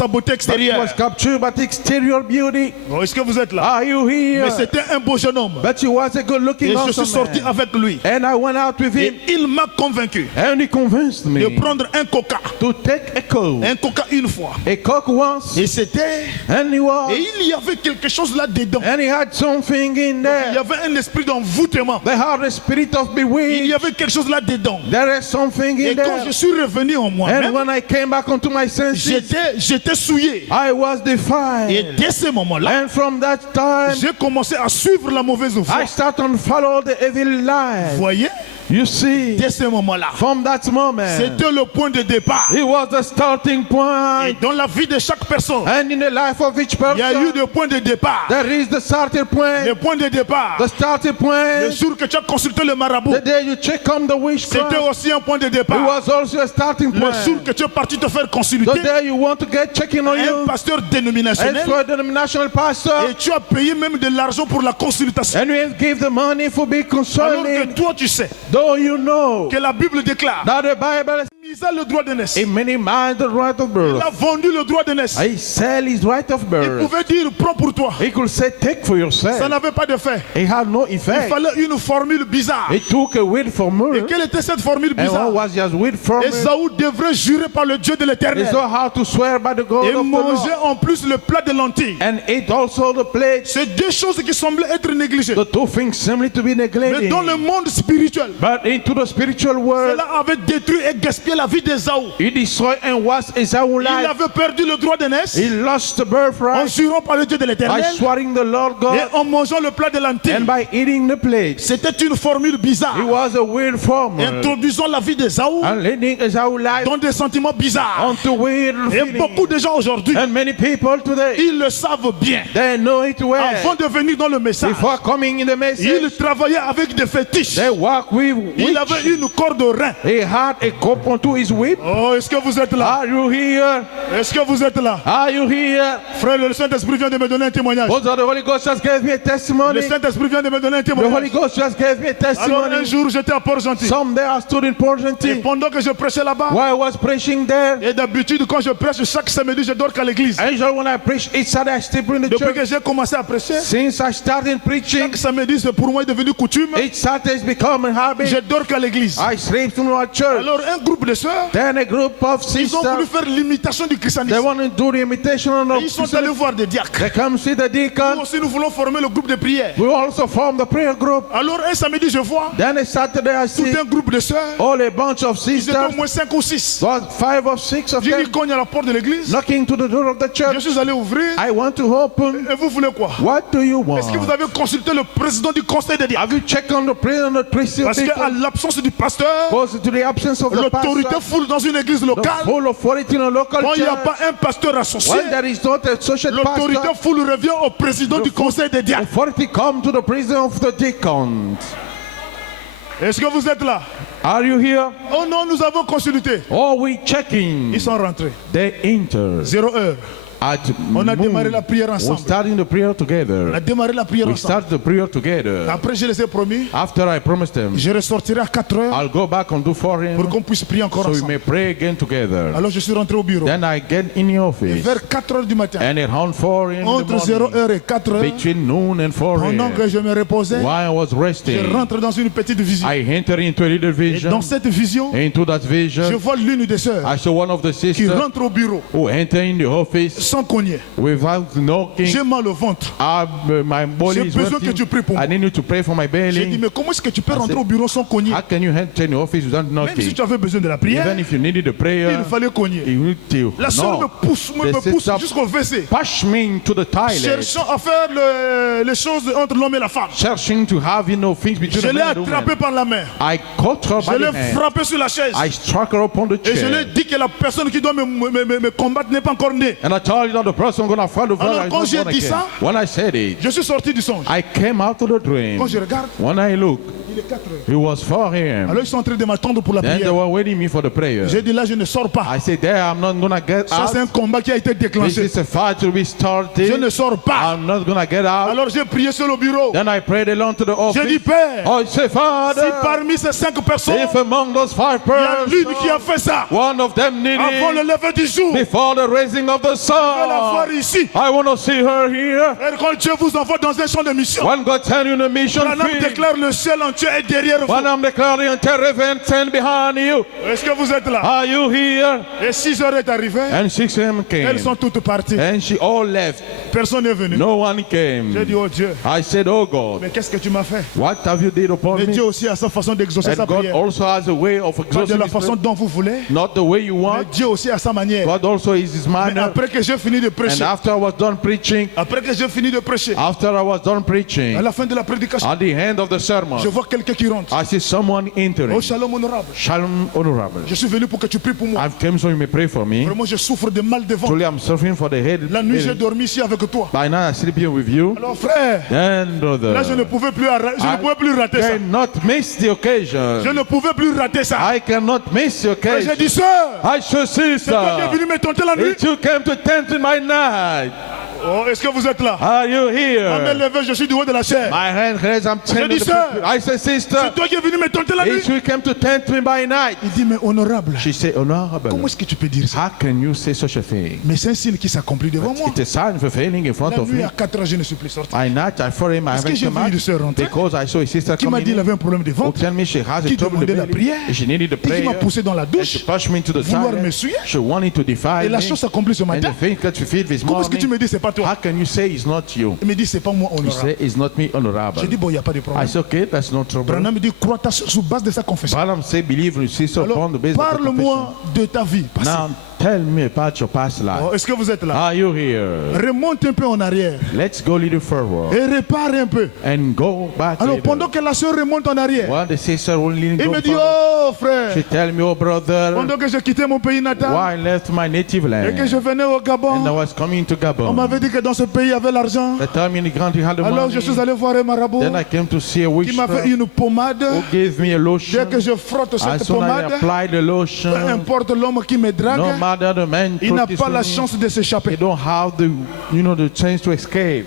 But he extérieure. was captured by the exterior beauty. Oh, est-ce que vous êtes là? Are you here? Mais c'était un beau jeune homme. But he was a good-looking Et je suis sorti avec lui. And I went out with Et him, il m'a convaincu and he convinced de me prendre un coca. to take a coke. Un coca une fois. A coke once, Et c'était... and he was, Et il y avait quelque chose là-dedans. and he had something in Il y there. avait un esprit d'envoûtement. They had a spirit of Il y bewitching. avait quelque chose là-dedans. There is something Et in quand je there. suis revenu en And moi-même, when I came back onto my senses, j'étais souillé. I was Et defiled. dès ce moment-là, And from that time, j'ai commencé à suivre la mauvaise voie. I started to follow the evil Vous life. voyez, You see, dès ce moment-là, from that moment, c'était le point de départ. it was the starting Et point. dans la vie de chaque personne, And in the life of each il y a eu person, des points de départ. there is the starting Le point. point de départ, The starting le point, jour que tu as consulté le marabout, the day you check on the witchcraft, c'était aussi un point de it départ. was also a starting Le jour point. que tu es parti te faire The consulter day you want to get checking on un you, pasteur and dénominationnel, for a denominational pastor, et tu as payé même de l'argent pour la consultation. and you give the money for being Alors que consoling, toi tu sais though you know que la Bible déclare, that the Bible il a le droit de naître. is minimize the right of Il birth. a vendu le droit de naître. He sell his right of Il birth. pouvait dire prends pour toi. He could say take for Ça yourself. n'avait pas de fait. It had no Il effect. fallait une formule bizarre. He took a weird Et formula. quelle était cette formule And bizarre? what was just weird formula? Esaü devrait jurer par le Dieu de He l'éternel saw how to swear by the God et of the manger Lord. en plus le plat de lentilles. And ate also the plate. C'est deux choses qui semblaient être négligées. The two things seem to be Mais neglected. dans le monde spirituel, But into the spiritual world, cela avait détruit et gaspillé la vie d'Esaü. he destroyed and was his own Il life. avait perdu le droit de naître He lost the en birthright jurant par le Dieu de by l'éternel swearing the Lord et God en mangeant le plat de lentilles. and by eating the plate. C'était une formule bizarre, It was a weird formula. introduisant la vie d'Esaü And leading his own life dans des sentiments bizarres. onto weird Et feelings. beaucoup de gens aujourd'hui, And many people today, ils le savent bien. they know it well. Avant de venir dans le message, Before coming in the message, il travaillait avec des fétiches. they walk with Il witch. avait une corde au rein. He had a cup onto his whip. Oh, est-ce que vous êtes là? Are you here? Est-ce que vous êtes là? Are you here? Frère, le Saint-Esprit vient de me donner un témoignage. Also, the Holy Ghost just gave me a Le testimony. Saint-Esprit vient de me donner un The Holy témoignage. Ghost just gave me a Alors un testimony. jour, j'étais à Port-Gentil. Someday I stood in Port Et Gentil pendant que je prêchais là-bas, while I was preaching there. et d'habitude, quand je prêche chaque samedi, je dors qu'à l'église. Usually when I preach each Saturday, I sleep in the Depuis church. que j'ai commencé à prêcher, Since I started preaching, chaque samedi, c'est pour moi devenu coutume. each Saturday is becoming a habit. Je dors qu'à l'église. I sleep in our church. Alors un groupe de sœurs, Then a group of ils ont voulu sisters, faire l'imitation du they christianisme. want to do the imitation Et of ils sont allés voir des diacres. They come see the Nous deacon. aussi, nous voulons former le groupe de prière. We also form the prayer group. Alors un samedi, je vois Then a Saturday I tout see un groupe de sœurs. all a bunch of Ils étaient au sisters, moins 5 ou 6. about 5 or 6 of J'ai them, dit cogne à la porte de l'église. knocking to the door of the Je church. suis allé ouvrir. I want to open. Et vous voulez quoi? What do you Est-ce que vous want? avez consulté le président du conseil des diacres? Have you checked on the prayer and the priestly Parce qu'à people? l'absence du pasteur, Because to the absence of the l'autorité pastor, foule dans une église the locale. full authority in a local Quand il n'y a church, pas un pasteur associé, when there is not a social l'autorité pastor, foule revient au président du conseil des diacres. authority come to the president of the deacons. Est-ce que vous êtes là? Are you here? Oh non, nous avons consulté. Are we checking? Ils sont rentrés. They enter 0 heure. at On a démarré noon. la prière We're ensemble. starting the prayer On a together. démarré la prière We ensemble. start the prayer together. Après, je les ai promis, After I promised them, je ressortirai à 4 heures I'll go back and do for him pour qu'on puisse prier encore so we ensemble. may pray again together. Alors je suis rentré au bureau. Then I get in the Et office, vers 4 heures du matin, and around 4 in the entre 0 morning, heure et 4 heures, between noon and 4 pendant que a.m., je me reposais, while I was je resting, rentre dans une petite vision. I enter into a little Et vision. dans cette vision, Into that je vision, vois l'une des sœurs I saw one of the qui sisters rentre au bureau who enter in the office sans cogner. without knocking. J'ai mal au ventre. My body J'ai is besoin que tu pries pour working. moi. I need you to pray for my J'ai dit, belly. mais comment est-ce que tu peux rentrer said- au bureau sans cogner? How can you enter in the office without Même si knocking? tu avais besoin de la prière, Even if you needed a prayer, il fallait cogner. you need to. La sœur me No. pousse, The me pousse sister jusqu'au WC. push me into the toilet, Cherchant à faire les choses entre l'homme et la femme. searching to have things between Je the l'ai man and the attrapé woman. par la main. I caught her Je by the l'ai hand. frappé sur la chaise. I struck her upon the Et je lui ai chair. dit que la personne qui doit me combattre n'est pas encore née. And I told you that the person going to follow the Alors, brother is quand not j'ai born dit again. ça, When I said it, Je suis sorti du songe. I came out of the dream. Quand je regarde, When I look, il est 4 heures. it was 4 a.m. Alors ils sont en train de m'attendre pour la Then they prière. were waiting me for the prayer. J'ai dit là, je ne sors pas. I said, there, I'm not going to get Ça, c'est un out. combat qui a été This déclenché. is a fight to be Je started. ne sors pas. I'm not going to get out. Alors j'ai prié sur le bureau. Then I prayed along to the J'ai dit, office. Père, I said, si Father, parmi ces 5 personnes, if among those 5 il y a l'une qui a persons, fait ça one of them avant le needed lever du jour, before the raising of the sun, la voir ici. I want to see her here. Et quand Dieu vous envoie dans un champ de mission, When God sends you in a mission Branham field, déclare le ciel entier est derrière vous. when I'm declaring entire event stand behind you. Est-ce que vous êtes là? Are you here? Et 6 heures est arrivé. And 6 a.m. came. Elles sont toutes parties. And she all left. Personne n'est venu. No one J'ai came. dit, oh Dieu, I said, oh God, mais qu'est-ce que tu m'as fait? what have you did upon Mais me? Dieu aussi a sa façon d'exaucer sa And God prière. also has a way of Pas de exhausting la his façon prayer. dont vous voulez. Not the way you Mais want. Dieu aussi a sa manière. God also is his Mais manner. après que j'ai fini de And prêcher, after I was done preaching, après que j'ai fini de prêcher, after I was done à preaching, la fin de la prédication, at the end of the sermon, je vois quelqu'un qui rentre. I see someone Oh entering. shalom honorable. Shalom, honorable. Je suis venu pour que tu pries pour moi. I've come so you may pray for me. Vraiment, je souffre de mal de ventre. Truly, I'm suffering for the head. La nuit, j'ai dormi ici avec toi. By now, I sleep here with you. Alors frère, Then, brother, là je ne pouvais plus, rater ça. cannot miss the occasion. Je ne pouvais plus rater ça. I cannot miss the Et occasion. j'ai dit, sœur, I should see, c'est toi qui es sir. venu me tenter la nuit. If you came to tent in my night, Oh, est-ce que vous êtes là? are you À me here? lever, je suis du haut de la chair. My hand raised, I'm dit, tending the sir, pulpit. I said, sister, C'est toi qui es venu me tenter la nuit. if you came to tent me by night. Il dit, mais honorable, She said, honorable, comment est-ce que tu peux dire ça? how can you say such a thing? Mais c'est un signe qui s'accomplit devant moi. It's a sign of a failing in front La of nuit me. à 4 heures, je ne suis plus sorti. By night, I saw him, I Est-ce que haven't j'ai come vu out une sœur rentrer because I saw a sister qui m'a coming dit qu'elle in avait un problème de who ventre, tell me she has a qui trouble demandait la belly. prière She needed the et qui m'a prayer. poussé dans la And she douche. pushed me into the Vouloir me toilet. suyer. She wanted to defy Et la me. chose s'accomplit ce And matin. the thing that she feel this Comment est-ce que tu morning, me dis c'est pas toi? how can you say it's not you? Il me dit c'est pas moi You honorable. say it's not me, honorable. J'ai dit bon, il n'y a pas de I problème. said, okay, that's no trouble. Branham me dit crois ta sœur sous base de sa confession. Balaam say, believe in your sister Alors upon the basis of the confession. parle-moi de ta vie passée. Now, tell me about your past life. Oh, est-ce que vous êtes là? Are you here? Remonte un peu en arrière Let's go a little forward et répare un peu. and go back Alors later. pendant que la sœur remonte en arrière, While the sister only il go me dit forward, oh frère, she tell me, oh brother, pendant que j'ai quitté mon pays natal why I left my native et que je land venais au and I Gabon, was coming to on Gabon. m'avait dit que dans ce pays il y avait l'argent. The time in the country had the Alors money. je suis allé voir un marabout Then I came to see a witch qui m'a fait who une pommade. gave me a Dès lotion. que je frotte As cette soon as I pommade, applied the peu lotion, importe l'homme qui me no drague, matter the man il n'a practice pas la with me, chance de s'échapper. they don't have the, the chance to escape.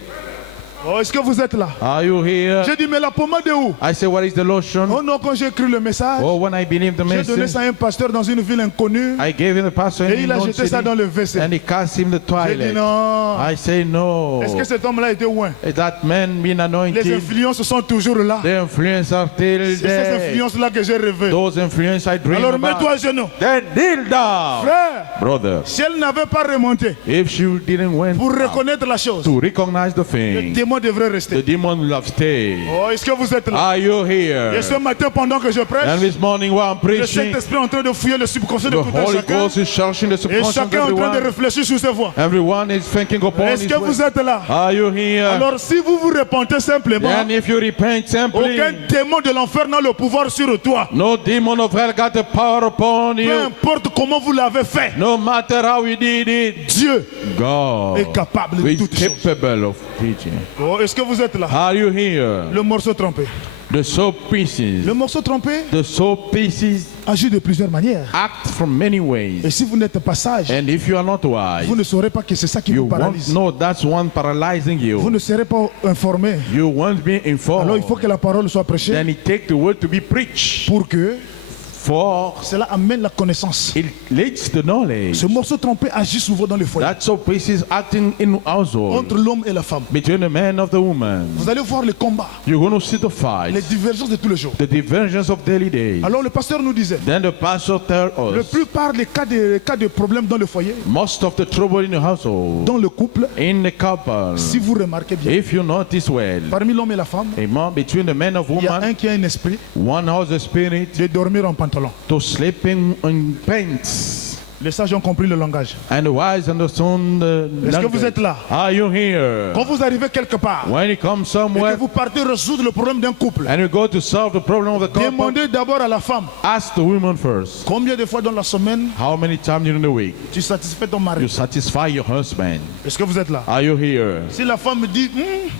Oh, est-ce que vous êtes là? Are you here? J'ai dit mais la pommade est où? I said, what is the lotion? Oh non, quand j'ai écrit le message, Oh, when I believed the j'ai donné message, ça à un pasteur dans une ville inconnue I gave him the pastor et in il a known jeté ça city, dans le WC. and he cast him the J'ai dit toilet. non. I say no. Est-ce que cet homme-là était loin? Is that man being Les anointed? influences sont toujours là. The influence are still C'est ces there. influences-là que j'ai rêvé. Those influence I dream Alors about. mets-toi à genoux. Then kneel down. Frère, Brother, si elle n'avait pas remonté if she didn't went pour down reconnaître la chose, to recognize the le thing, démon devrait the rester. demon will have stayed. Oh, est-ce que vous êtes là? Are you Et here? ce matin, pendant que je And prêche, this morning while I'm le preaching, Saint-Esprit est en train de fouiller le subconscient de the tout un Holy chacun. Ghost is searching the Et subconscious of chacun est en train de everyone. réfléchir sur ses voies. Everyone is thinking upon Est-ce his que vous way. êtes là? Are you here? Alors si vous vous repentez simplement, And if you repent simply, aucun démon de l'enfer n'a le pouvoir sur toi. no demon of hell got the power upon Peu you. importe comment vous l'avez fait, No matter how you did it, Dieu God est capable de is toutes choses. capable of teaching. Oh, est-ce que vous êtes là? Are you here? Le morceau trompé. The soap pieces. Le morceau trompé The soap pieces agit de plusieurs manières. act from many Et ways. si vous n'êtes pas sage, And if you are not wise, vous ne saurez pas que c'est ça qui you vous won't paralyse. know that's one paralyzing Vous you. ne serez pas informé. You won't be Alors il faut informed. que la parole soit prêchée Then it takes the word to be preached. pour que For cela amène la connaissance. it leads to knowledge. Ce morceau trompé agit souvent dans le foyer, That soap pieces acting in household entre l'homme et la femme. between the man of the woman. Vous allez voir les combats, You're going to see the les fight, divergences de tous les jours. the divergence of daily days. Alors le pasteur nous disait, Then the pastor tells la us plupart des cas de problèmes dans le foyer, most of the trouble in the household, dans le couple, in the couple, si vous remarquez bien, if you notice well, parmi l'homme et la femme, amen, between the man of il y a woman, un qui a un esprit one has a spirit de dormir en pantalon. to sleep in pants. Les sages ont compris le langage. And the wise understand the Est-ce que vous language. êtes là? Are you here? Quand vous arrivez quelque part When you come et somewhere que vous partez résoudre le problème d'un couple, and you go to solve the problem of the couple, demandez d'abord à la femme, ask the woman first. combien de fois dans la semaine How many times during the week tu satisfais ton you mari? satisfy your husband? Est-ce que vous êtes là? Are you here? Si la femme me dit,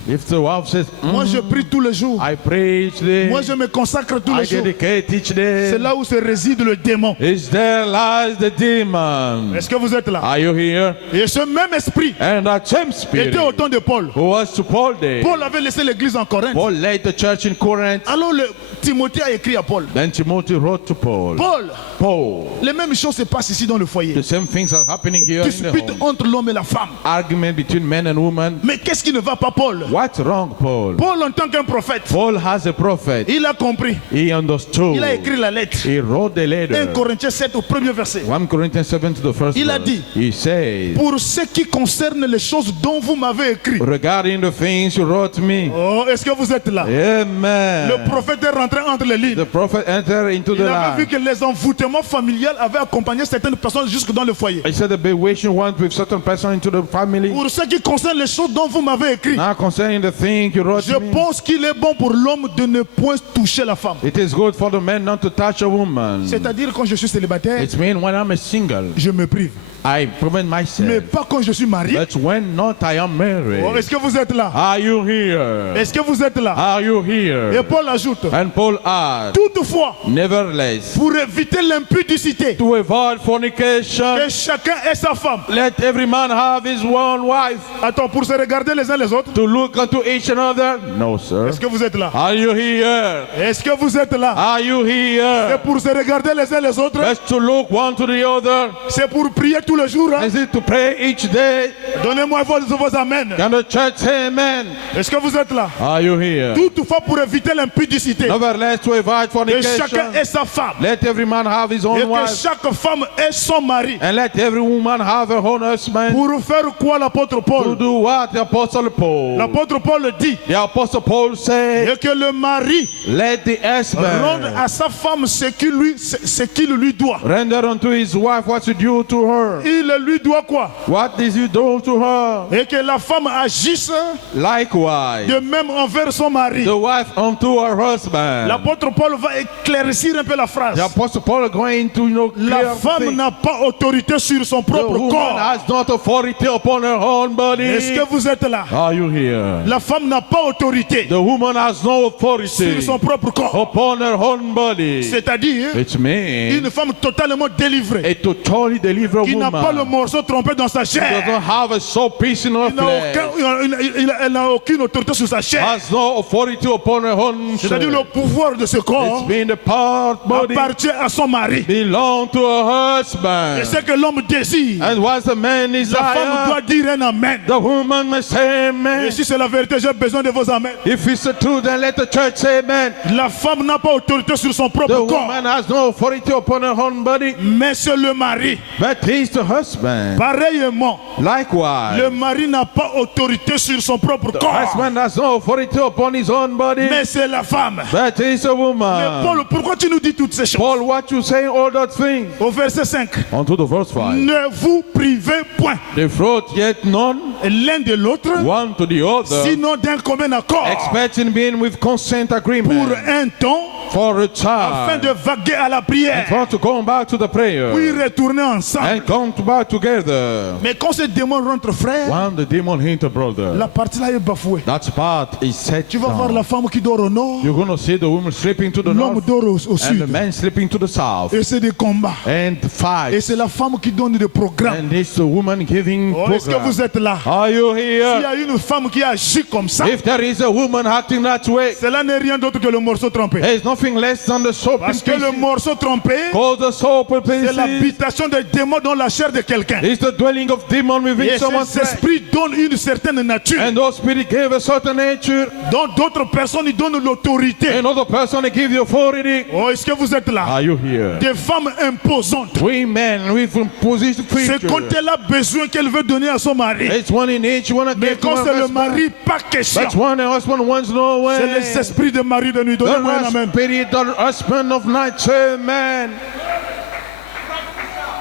If the wife says, moi je prie tous les jours, I pray each day, moi je me consacre tous I les jours, dedicate each c'est day, là où se réside le démon. is there lies the demon? demon. Est-ce que vous êtes là? Are you here? Et ce même esprit And that same spirit était au temps de Paul. who was to Paul day. Paul avait laissé l'église en Corinthe. Paul led the church in Corinth. Alors Timothée a écrit à Paul. Then Timothy wrote to Paul. Paul. Les mêmes choses se passent ici dans le foyer. The same things are happening here in the Dispute home. entre l'homme et la femme. Argument between men and women. Mais qu'est-ce qui ne va pas, Paul? What's wrong, Paul? Paul, en tant qu'un prophète, Paul has a prophet. il a compris. He understood. Il a écrit la lettre. He wrote the 1 letter. Corinthiens 7 au premier verset. 1 Corinthians 7 to the first Il a verse. dit, He says, pour ce qui concerne les choses dont vous m'avez écrit. regarding the things you wrote me. Oh, est-ce que vous êtes là? Amen. Le prophète est rentré entre les lignes. The prophet entered into Il the avait vu line. que les envoûtements familiaux avaient accompagné certaines personnes jusque dans le foyer. He said the bewitching went with certain person into the family. Pour ce qui concerne les choses dont vous m'avez écrit, Now concerning the thing you wrote je me, pense qu'il est bon pour l'homme de ne point toucher la femme. it is good for the man not to touch a woman. C'est-à-dire quand je suis célibataire, It means when I'm a single, je me prive. I prevent Mais myself. pas quand je suis marié. But when not, I am Oh, married. est-ce que vous êtes là? Are you here? Est-ce que vous êtes là? Are you Et here? Paul ajoute, And Paul adds, toutefois, nevertheless, pour éviter l'impudicité, to avoid fornication, que chacun ait sa femme. let every man have his one wife. Attends, pour se regarder les uns les autres. To look unto each another? No, sir. Est-ce que vous êtes là? Are you here? Est-ce que vous êtes là? Are you C'est here? pour se regarder les uns les autres. Best to look one to the other. C'est pour prier tous les jours. Hein? Is it to pray each day? Donnez-moi vos amens. Can the church say amen? Est-ce que vous êtes là? Are you here? Toutefois, pour éviter l'impudicité, Nevertheless, to avoid que chacun fornication, ait sa femme. let every man have his Et own que wife, chaque femme ait son mari. and let every woman have her own husband. Pour faire quoi l'apôtre To Paul? do what? The Apostle Paul. L'apôtre Paul dit The Apostle Paul said, et que le mari let the rende husband à sa femme ce qu'il lui doit. render unto his wife what's due to her. Il lui doit quoi? What is he do to her? Et que la femme agisse Likewise, de même envers son mari. the wife unto her husband. L'apôtre Paul va éclaircir un peu la phrase. The Apostle Paul going to La clear femme things. n'a pas autorité sur son The propre woman corps. has not authority upon her own body. Est-ce que vous êtes là? Are you here? La femme n'a pas autorité The woman has no authority sur son propre corps. upon her own body. C'est-à-dire It means une femme totalement délivrée a totally delivered qui n'a pas le woman morceau trompé dans sa chair. doesn't have a soul piece in her Elle n'a flesh. elle n'a aucune autorité sur sa chair. Has no authority upon her own C'est-à-dire le flesh. pouvoir de ce corps It's been the part body appartient à son mari. belong to her Et husband. ce que l'homme désire, And once the man la femme doit desire, dire un amen. the woman must say Et amen. si c'est la vérité, j'ai besoin de vos amens. If it's the truth, then let the church say amen. La femme n'a pas autorité sur son The propre corps, woman has no authority upon her own body, mais c'est le mari. but he's the husband. Pareillement, le Likewise, mari n'a pas autorité sur son propre the corps, husband has no authority upon his own body, mais c'est la femme. but he's a Mais woman. Paul, pourquoi tu nous dis toutes ces choses? Paul, what you saying all that things? Au verset 5, On to the verse 5. ne vous privez point Defraud yet none, l'un de l'autre, one to the other, sinon d'un commun accord, expecting being with consent pour agreement un temps, for a afin de time, vaguer à la prière, for to come back to the puis prayer retourner ensemble. and come back together. Mais quand ce démon rentre, frère, When the demon hit a brother, la partie là est bafouée. that part is set Tu vas voir down. la femme qui dort au nord, You're going to see the woman sleeping to the l'homme north dort au and the sud. man sleeping to the south, Et c'est des combats. and Et fight. c'est la femme qui donne des programmes. And it's the woman giving Oh, est-ce que program. vous êtes là? Are you S'il y here? a une femme qui agit comme ça, If there is a woman acting that way, cela n'est rien d'autre que le morceau trompé. there is nothing less than the soap in Parce que le pieces. morceau trompé, Called the soap in c'est pieces. l'habitation des démons dans la chair de quelqu'un. It's the dwelling of demon within Et someone's ces flesh. esprits donnent une certaine nature. And those spirits gave a certain nature. Dont d'autres personnes ils donnent l'autorité. Another person they give you authority. Oh, est-ce que vous êtes là? Are you here? Des femmes imposantes. We men with position C'est quand features. elle a besoin qu'elle veut donner à son mari. It's one in each, you want to Mais give to quand her c'est le husband. mari, pas question. That's one the husband wants no way. C'est les esprits de mari de nuit. Donnez-moi un amen. The spirit, the husband of night, say amen.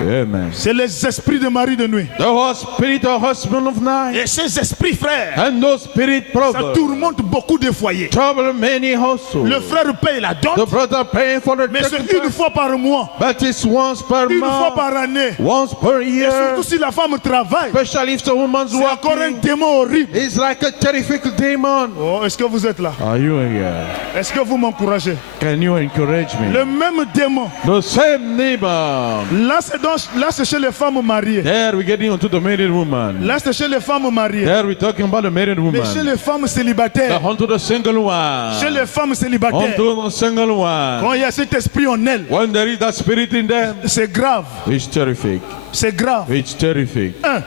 Amen. C'est les esprits de mari de nuit. The spirit, the husband of night. Et ces esprits, frères, And those spirit, ça brother, tourmente beaucoup de foyers. trouble many households. Le frère paye la The dot, brother paying for the mais c'est sacrifice, une fois par mois, but it's once per une fois month, par année. once per Et year. surtout si la femme travaille, Especially if the woman's c'est encore un working. démon horrible. It's like a terrific demon. Oh, est-ce que vous êtes là? Are you here? Est-ce que vous m'encouragez? Can you encourage me? Le même démon, The same demon. là c'est dans Donc là, c'est chez les femmes mariées. There we're getting onto the married woman. Là, c'est chez les femmes mariées. There we're talking about the married Mais chez woman. les femmes célibataires, Onto the single one. chez les femmes célibataires, Onto the single one. quand il y a cet esprit en elles, When there is that spirit in them, c'est grave. it's terrific. C'est grave. It's terrific. Un,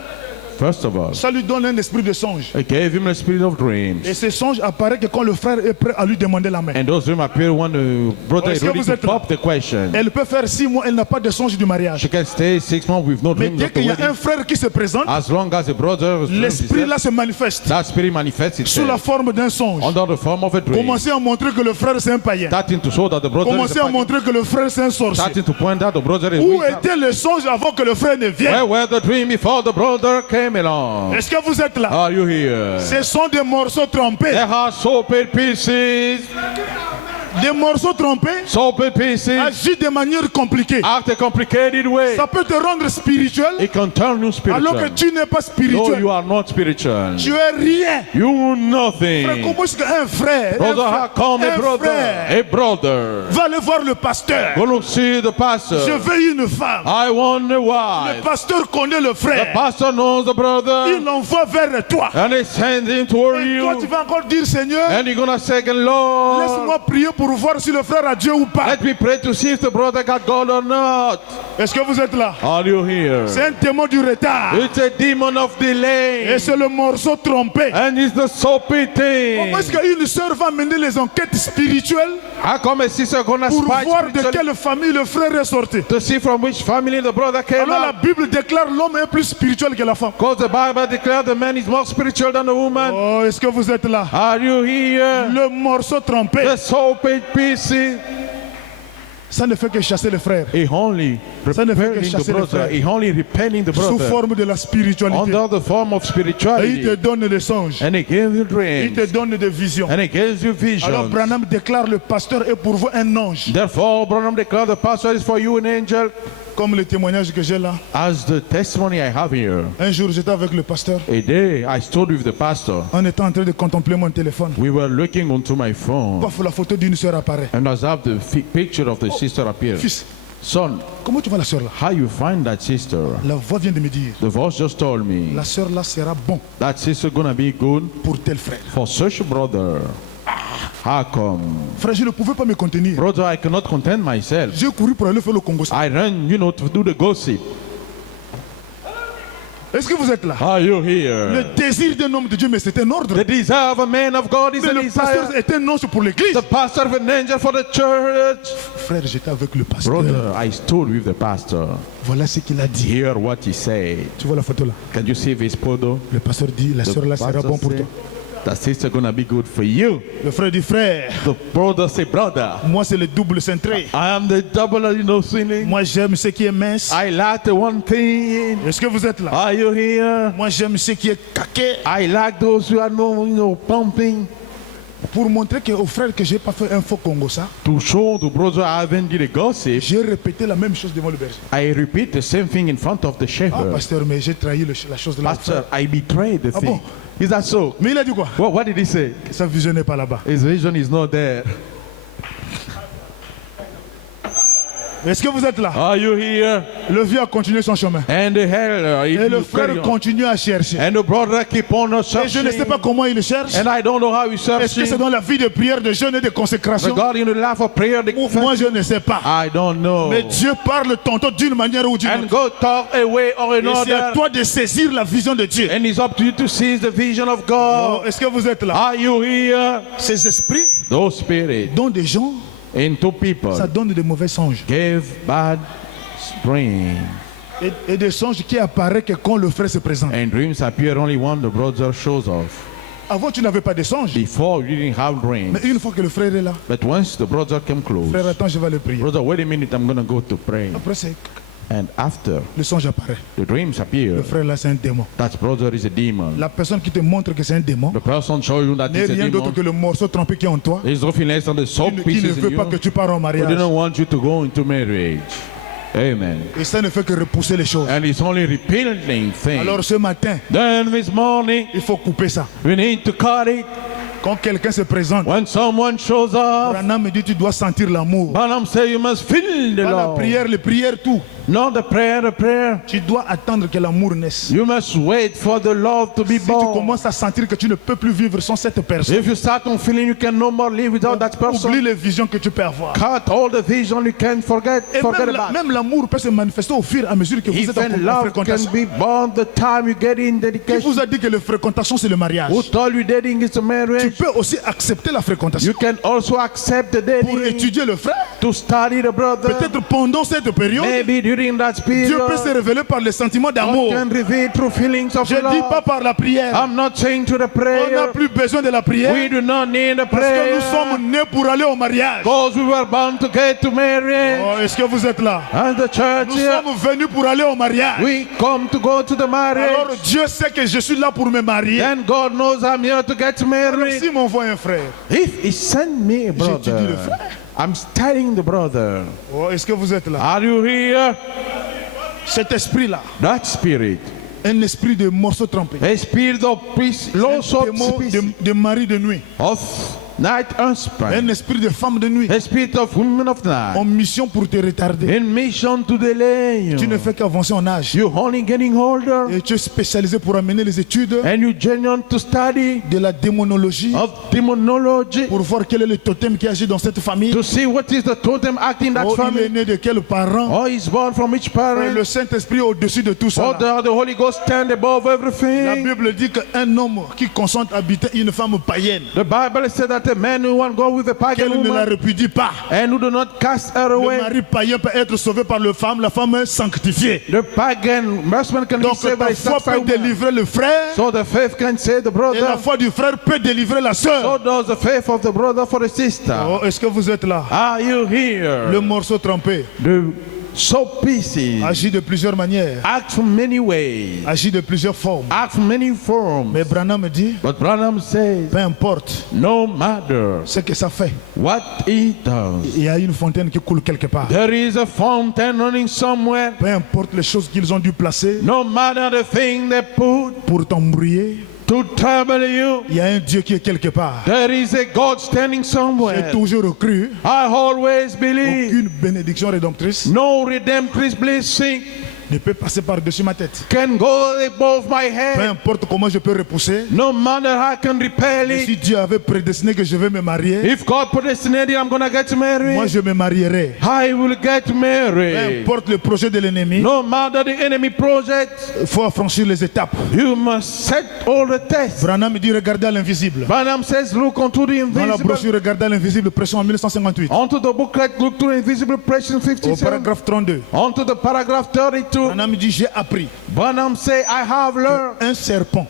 First of all, ça lui donne un esprit de songe. I gave him a spirit of dreams. Et ce songe apparaît que quand le frère est prêt à lui demander la main. And those dreams appear when the brother Est-ce is que ready vous to êtes là? pop the question. Elle peut faire 6 mois, elle n'a pas de songe du mariage. She can stay 6 months with no Mais dreams dès of the qu'il y a wedding. un frère qui se présente, As long as the brother l'esprit là se manifeste that spirit manifests sous la itself forme d'un songe. under the form of a dream. Commencez à montrer que le frère c'est un païen. Starting to show that the brother is Commencez a à pagan. montrer que le frère c'est un sorcier. Starting to point out the brother is Où wizard. était le songe avant que le frère ne vienne? Where were the dream before the brother came along? Est-ce que vous êtes là? Are you here? Ce sont des morceaux trompés. There are soaped pieces. Des morceaux trompés Soaped pieces agissent de manière compliquée. act a complicated way. Ça peut te rendre spirituel It can turn you alors que spiritual. tu n'es pas No, spirituel. you are not spiritual. Tu es rien. You Frère, nothing. comment est-ce qu'un frère, Brother, how come a un brother? frère A brother. va aller voir le pasteur? Go look, see the pastor. Je veux une femme. I wonder Le why. pasteur connaît le The frère. pastor knows the brother. Il l'envoie vers toi. And he sends him toward Et toi, tu you. vas encore dire, Seigneur, And you're gonna say, Lord, laisse-moi prier pour voir si le frère a Dieu ou pas. let me pray to see if the brother got God or not. Est-ce que vous êtes là? Are you here? C'est un démon du retard. It's a demon of Et delay. c'est le morceau trompé. And it's the soapy thing. Comment est-ce qu'une sœur va mener les enquêtes spirituelles How come a sister gonna pour spy voir de spiritually quelle famille le frère est sorti? to see from which family the brother came Alors la out? Bible déclare l'homme est plus spirituel que la femme. Because the Bible declares the man is more spiritual than the woman. Oh, est-ce que vous êtes là? Are you here? Le morceau trompé, The soapy pieces. ça ne fait que chasser le frère He only Ça ne fait que repelling the chasser le brother. frère. He only repelling the sous brother forme de la spiritualité. under the form of Et il te spirituality. donne des songes. And he gives you Il dreams. te donne des visions. And he gives you Alors visions. Branham déclare le pasteur est pour vous un ange. Therefore, Branham declared the pastor is for you an angel. Comme le témoignage que j'ai là. As the testimony I have here. Un jour j'étais avec le pasteur. A day I stood with the pastor. On était en train de contempler mon téléphone. We were looking onto my phone. Paf, la photo d'une sœur apparaît. And as have the picture of the sister appear. Fils, Son, comment tu vois la sœur là? how you find that sister? La voix vient de me dire. The voice just told me La sœur là sera bon that sister gonna be good pour tel frère. for such a brother. How come? Frère, je ne pouvais pas me contenir. Brother, I cannot content myself. J'ai couru pour aller faire le Congo. I ran, to do the gossip. Est-ce que vous êtes là? Are you Le here? désir d'un homme de Dieu, mais c'est un ordre. The desire of a man of God is Mais a le pasteur desire. est un ange pour l'église. The pastor of an angel for the church. Frère, j'étais avec le pasteur. Brother, I stood with the pastor. Voilà ce qu'il a dit. Hear what he said. Tu vois la photo là? Can you see this photo? Le pasteur dit, la sœur là sera pastor bon pour said, toi. that sister gonna be good for you. Le frère dit, frère, The brother say, brother, moi c'est le double cintré. I am the double, sinning. Moi j'aime ce qui est mince. I like the one thing. Est-ce que vous êtes là? Are you here? Moi j'aime ce qui est caqué. I like those who are pumping. Pour montrer au frère que j'ai pas fait un faux Congo ça, To show the brother I haven't did a gossip, j'ai répété la même chose devant le berger. I repeat the same thing in front of the Ah shepherd. pasteur, mais j'ai trahi la chose de la Pastor, I betrayed the Ah thing. bon? Is that so? Mais il a dit quoi? What did he say? Sa vision n'est pas là-bas. His vision is not there. Est-ce que vous êtes là? Are you here? Le vieux a continué son chemin. And the hell, Et le frère continue à chercher. and the brother keep on Et je ne sais searching. pas comment il cherche. And I don't know how he's Est-ce que c'est searching. dans la vie de prière, de jeûne et de consécration? Regarding the life of prayer, Moi, je ne sais pas. I don't know. Mais Dieu parle tantôt d'une manière ou d'une And autre. God talk away or Et c'est à another. toi de saisir la vision de Dieu. And it's up to you to seize the vision of Oh, God. est-ce que vous êtes là? Are you here? Ces esprits Those spirits dont des gens, into people ça donne de mauvais songes. gave bad dreams. Et des songes qui apparaissent que quand le frère se présente. And dreams appear only when the brother shows off. Avant, tu n'avais pas de songes. Before you didn't have dreams. Mais une fois que le frère est là, But once the brother came close, frère, attends, je vais le prier. brother, wait a minute, I'm gonna go to pray. Après, c'est And after le songe apparaît. the dreams appear, Le frère là, c'est un démon. that brother is a demon. La personne qui te montre que c'est un démon The person show you that n'est it's a rien d'autre demon. que le morceau trompé qui est en toi, There's nothing less than the soul qui ne pieces veut in pas que you. tu pars en Who mariage. didn't want you to go into marriage. Amen. Et ça ne fait que repousser les choses. And it's only repealing things. Alors ce matin, Then this morning, il faut couper ça. we need to cut it. Quand quelqu'un se présente, When someone shows up, Branham me dit tu dois sentir l'amour. Branham say you must feel the Pas la love. prière, les prières, tout. Not the prayer. Tu dois attendre que l'amour naisse. You must wait for the love to be Si tu born. commences à sentir que tu ne peux plus vivre sans cette personne, If you start on feeling you can no more live without that oublie person, les visions que tu peux avoir. cut all the vision you can forget Et about. même l'amour peut se manifester au fur et à mesure que vous êtes en Even love can fréquentation. be born the time you get in Qui dedication. vous a dit que la fréquentation c'est le mariage? Who told you dating is a Tu marriage? peux aussi accepter la fréquentation You can also accept the pour dating étudier le frère. to study the brother. Peut-être pendant cette période, Maybe during that Dieu peut se period, révéler par les sentiments d'amour. God can reveal through feelings of Je ne dis pas love. par la prière. I'm not saying to the On n'a prayer. plus besoin de la prière We do not need a parce que nous prayer. sommes nés pour aller au mariage. Because we were born to get to marry. Oh, est-ce que vous êtes là? And the church Nous here, sommes venus pour aller au mariage. we come to go to the Alors marriage. Dieu sait que je suis là pour me marier. Then God knows I'm here to get married. S'il m'envoie un frère, If he send me a j'étudie le brother, frère. I'm studying the brother. Oh, est-ce que vous êtes là? Are you here? Cet esprit-là, That spirit, un esprit de morceaux trempés, a spirit of peace, low un sort démon de mari de nuit, of night husband, un esprit de femme de nuit, a spirit of women of night, en mission pour te retarder. in mission to delay Tu ne you. fais qu'avancer en âge. You're only getting older, Et tu es spécialisé pour amener les études and you genuine to study de la démonologie of demonology pour voir quel est le totem qui agit dans cette famille. to see what is the totem acting in that Oh, il est family. né de quel parent? Oh, he's born from which parent? Le Saint-Esprit est au-dessus de tout ça. Oh, the Holy Ghost stand above La everything. Bible dit qu'un homme qui consente habiter une femme païenne, The Bible said that a man who won't go with a pagan qu'elle ne la woman répudie pas. and who do not cast her Le away, mari païen peut être sauvé par la femme est sanctifiée. the pagan husband can be Donc saved ta by foi sacrifice peut woman. délivrer le frère So the faith can save the et la brother. foi du frère peut délivrer la So sœur. does the faith of the brother for the sister. Oh, est-ce que vous êtes là? Are you here? Le morceau trempé The soap pieces agit de plusieurs manières, act from many ways, agit de plusieurs formes. act from many forms. Mais Branham dit, But Branham says, peu importe no matter ce que ça fait, what he does, il y a une fontaine qui coule quelque part. there is a fountain running somewhere. Peu importe les choses qu'ils ont dû placer No matter the thing they put pour t'embrouiller, to trouble you, il y a un Dieu qui est quelque part. there is a God standing J'ai somewhere. toujours cru I always believe aucune bénédiction rédemptrice no redemptive blessing ne peut passer par-dessus ma tête. can go above my Peu head. importe comment je peux repousser, No matter how I can repel mais si it. Dieu avait prédestiné que je vais me marier, If God predestinated I'm gonna get moi married, je me marierai. I will get Peu married. importe le projet de l'ennemi, No matter the enemy project, il faut affranchir les étapes. you must set all the tests. Branham dit regardez à l'invisible. Branham says, look unto the Dans la invisible. brochure regardez à l'invisible, pression en 1958. Onto the booklet, look to the invisible pression Au 57. paragraphe 32, Onto the paragraph 32. Branham dit j'ai appris Branham say, I have learned un serpent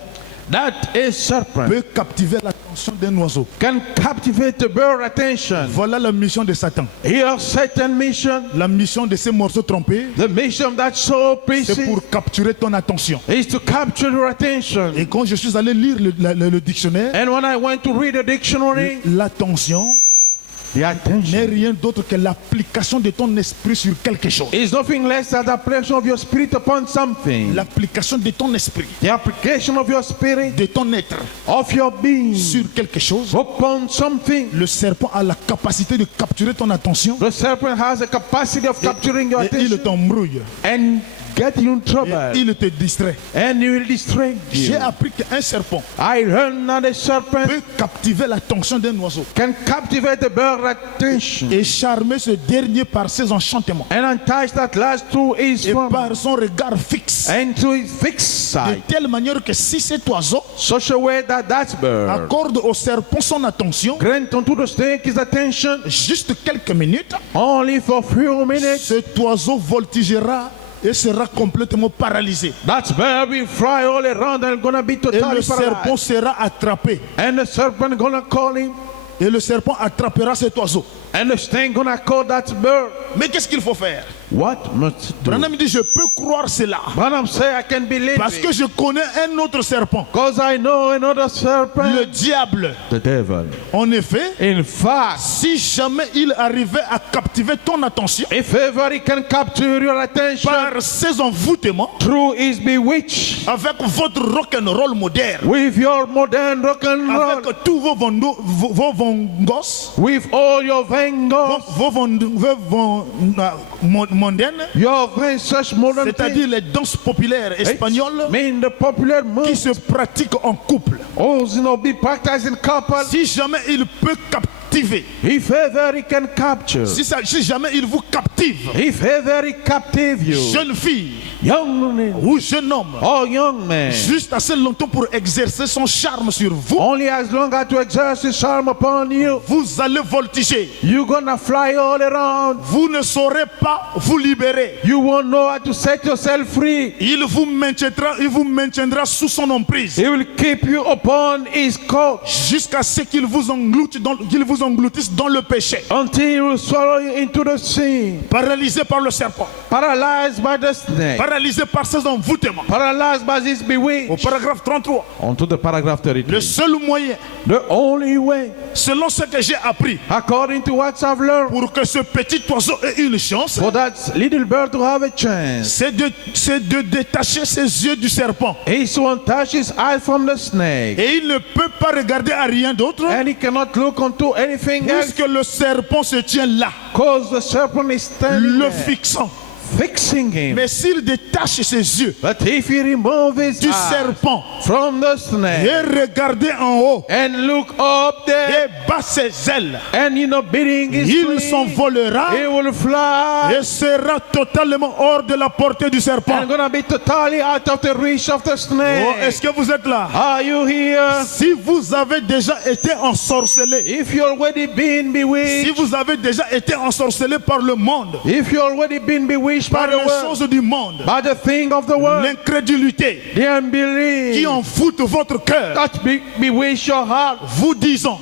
that a serpent peut captiver l'attention d'un oiseau. can captivate the bird attention. Voilà la mission de Satan. Here, Satan's mission, La mission de ces morceaux trompés, the mission that's so c'est precious, pour capturer ton attention. is to capture your attention. Et quand je suis allé lire le dictionnaire, And when I went to read the dictionary, l'attention the n'est attention rien d'autre que l'application de ton esprit sur quelque chose. is nothing less than the application of your spirit upon something. L'application de ton esprit, The application of your spirit, de ton être of your being, sur quelque chose. upon something. Le serpent a la capacité de capturer ton attention The serpent has a capacity of capturing your et il attention t'embrouille, and get you in et trouble, il te distrait. and he will distract J'ai you. appris qu'un serpent I learned that a serpent peut captiver l'attention d'un oiseau can captivate the bird attention et charmer ce dernier par ses enchantements and entice that last to his et form par son regard fixe, and to his fixed de sight, telle manière que si cet oiseau such a way that that bird accorde au serpent son attention grant unto the snake his attention juste quelques minutes, only for few minutes. cet oiseau voltigera et sera complètement paralysé. That bird will fly all around and gonna be Et totally le serpent paralyzed. sera attrapé. And the serpent gonna call him, Et le serpent attrapera cet oiseau. and the snake gonna call that bird. Mais qu'est-ce qu'il faut faire? What must do? Branham dit, je peux croire cela. Branham say I can believe Parce que it je connais un autre serpent, because I know another le serpent, diable. the devil. En effet, In fact, si jamais il arrivait à captiver ton attention if ever he can capture your attention par ses envoûtements, through his bewitch, avec votre rock'n'roll moderne, with your modern rock and roll, avec tous vos vongos, with all your Mangos. vos mondaines, Your very such modern c'est-à-dire les danses populaires espagnoles mean the popular qui moves. se pratiquent en couple. Oh, be practiced in couple. Si jamais il peut captiver, If ever he can capture. si jamais il vous captive, If ever he captive you. jeune fille Young man. ou jeune homme, Oh, young man. juste assez longtemps pour exercer son charme sur vous, Only as long as to exert his charm upon you. vous allez voltiger. You're gonna fly all around. Vous ne saurez pas vous libérer. You won't know how to set yourself free. Il vous maintiendra sous son emprise He will keep you upon his coat jusqu'à ce qu'il vous engloutisse dans le péché. until he will swallow you into the sea. Paralysé par le serpent, Paralyzed by the snake. paralysé par ses envoûtements. Paralyzed by his Au bewitch. paragraphe 33, On to the paragraph le 33. seul moyen, The only way, selon ce que j'ai appris, according to what I've learned, pour que ce petit oiseau ait une chance, for that little bird to have a chance, c'est de détacher ses yeux du serpent. is to untouch his eye from the snake. Et il ne peut pas regarder à rien d'autre And he cannot look unto anything else puisque le serpent se tient là, because the serpent is standing le there, fixant. fixing him. Mais s'il détache ses yeux But if he remove his du eye serpent from the snake et regarder en haut and look up there et bat ses ailes, and beating his il wings, s'envolera he will fly et sera totalement hors de la portée du serpent. and gonna be totally out of the reach of the Oh, snake. est-ce que vous êtes là? Are you here? Si vous avez déjà été ensorcelé, If you already been si bewitched, vous avez déjà été ensorcelé par le monde, if you already been bewitched par by the les world, choses du monde, by the thing of the world, l'incrédulité the unbelief qui envoûte votre cœur, that bewitch your heart, vous disant,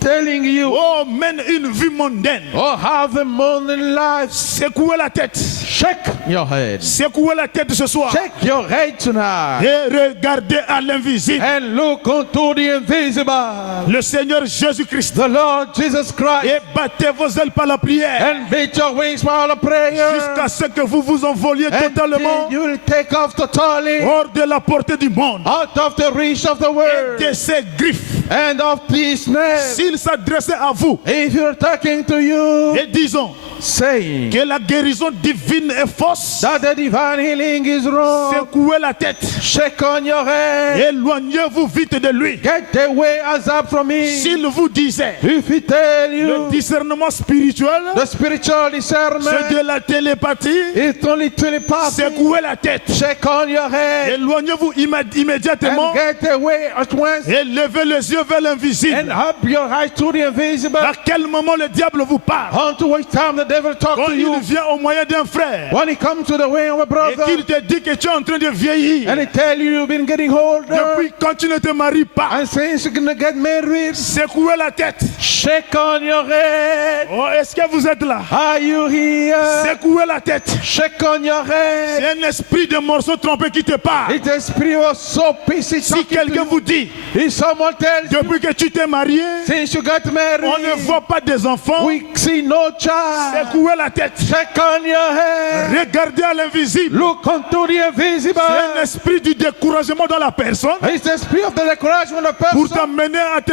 telling you, oh, mène une vie mondaine, oh, have a modern life. secouez la tête, Shake your head. secouez la tête ce soir Shake your head tonight et regardez à l'invisible. and look unto the invisible, Le Seigneur Jésus-Christ, the Lord Jesus Christ, et battez vos ailes par la prière and beat your wings by the prayer jusqu'à ce que vous vous envoliez totalement until you will take off totally hors de la portée du monde out of the reach of the world de ses griffes. and of this name. S'il s'adressait à vous If you're talking to you, et disons saying que la guérison divine est fausse, that the divine healing is wrong, secouez la tête, shake on your head, éloignez-vous vite de lui. get away as up from me. S'il vous disait If he tell le you discernement spirituel, the spiritual c'est discernment de la télépathie, is only telepathy, secouez la tête, shake on your head éloignez-vous immédiatement and get away at once et levez les yeux vers l'invisible. and up your eyes to the invisible. À quel moment le diable vous parle? Unto which time the devil talk Quand to il you, vient au moyen d'un frère when he comes to the way of a et brother qu'il te dit que tu es en train de vieillir and he tell you you've been getting older, depuis quand tu ne te maries pas, and since you're gonna get married, secouez la tête. shake on your head. Oh, est-ce que vous êtes là? Are you here? Secouez la tête. Shake on your head. C'est un esprit de morceau trompé qui te parle. It's a spirit of so pieces. Si quelqu'un vous dit, If someone tells you, depuis que tu t'es marié, since you got married, on ne voit pas des enfants, we see no child. secouez la tête. Shake on your head. Regardez à l'invisible. Look unto the invisible. C'est un esprit du découragement dans la personne It's the spirit of the encouragement of pour person t'amener à te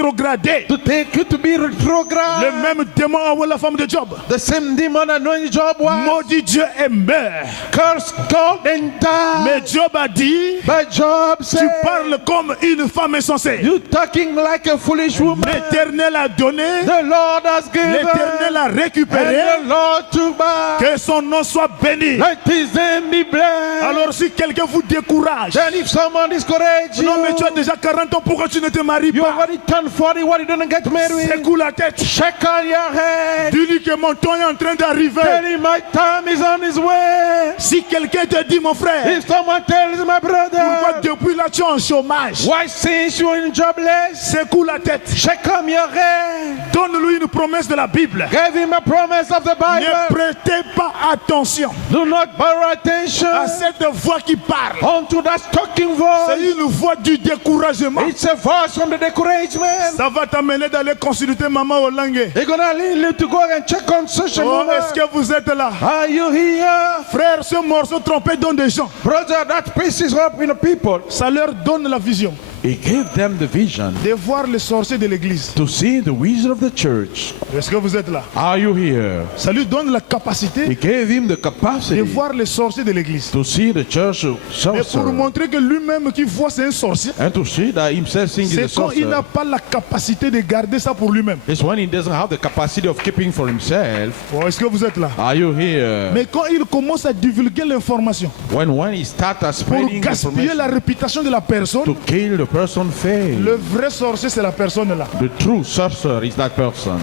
rétrograder. to take you to be retrograde. Le même démon a envoyé la femme de Job. The same demon anointed Job was. Maudit Dieu et meurt. Curse God and die. Mais Job a dit, But Job tu said, parles comme une femme insensée. you talking like a foolish woman. L'Éternel a donné, The Lord has given. l'Éternel a récupéré. And the Lord took back. Que son nom soit béni. Let his name be blessed. Alors si quelqu'un vous décourage, Then if someone discourages you, non mais tu as déjà 40 ans, pourquoi tu ne te maries you pas? already turned 40, why you didn't get married? Secoue la tête. Shake on your head. Dis-lui que mon temps est en train d'arriver. Tell him my time is on his way. Si quelqu'un te dit, mon frère, If someone tells my pourquoi brother, depuis là tu es en chômage? why since you're in jobless? Secoue la tête. Shake on your head. Donne-lui une promesse de la Bible. Give him a promise of the Ne Bible. prêtez pas attention Do not borrow attention à cette voix qui parle. unto that talking C'est voice. une voix du découragement. It's a voice from the discouragement. Ça va t'amener d'aller consulter maman Olangue. They're gonna lead you to go and check on social Oh, media. est-ce que vous êtes là? Are you here? Frère, ce morceau trompé donne des gens. Brother, that pisses up in the people. Ça leur donne la vision. He gave them the vision de voir les sorciers de l'église. to see the wizard of the church. Est-ce que vous êtes là? Are you here? Ça lui donne la capacité He gave him the de capacity voir les sorciers de l'église. to see the church Et pour sorcerer montrer que lui-même qui voit c'est un sorcier, and to see that himself seeing is a c'est quand il n'a sorcerer. pas la capacité de garder ça pour lui-même. It's when he doesn't have the capacity of keeping for himself. Oh, est-ce que vous êtes là? Are you here? Mais quand il commence à divulguer l'information When he starts pour spreading gaspiller la information réputation de la personne, to kill the person faith, le vrai sorcier c'est la personne là. the true sorcerer is that person.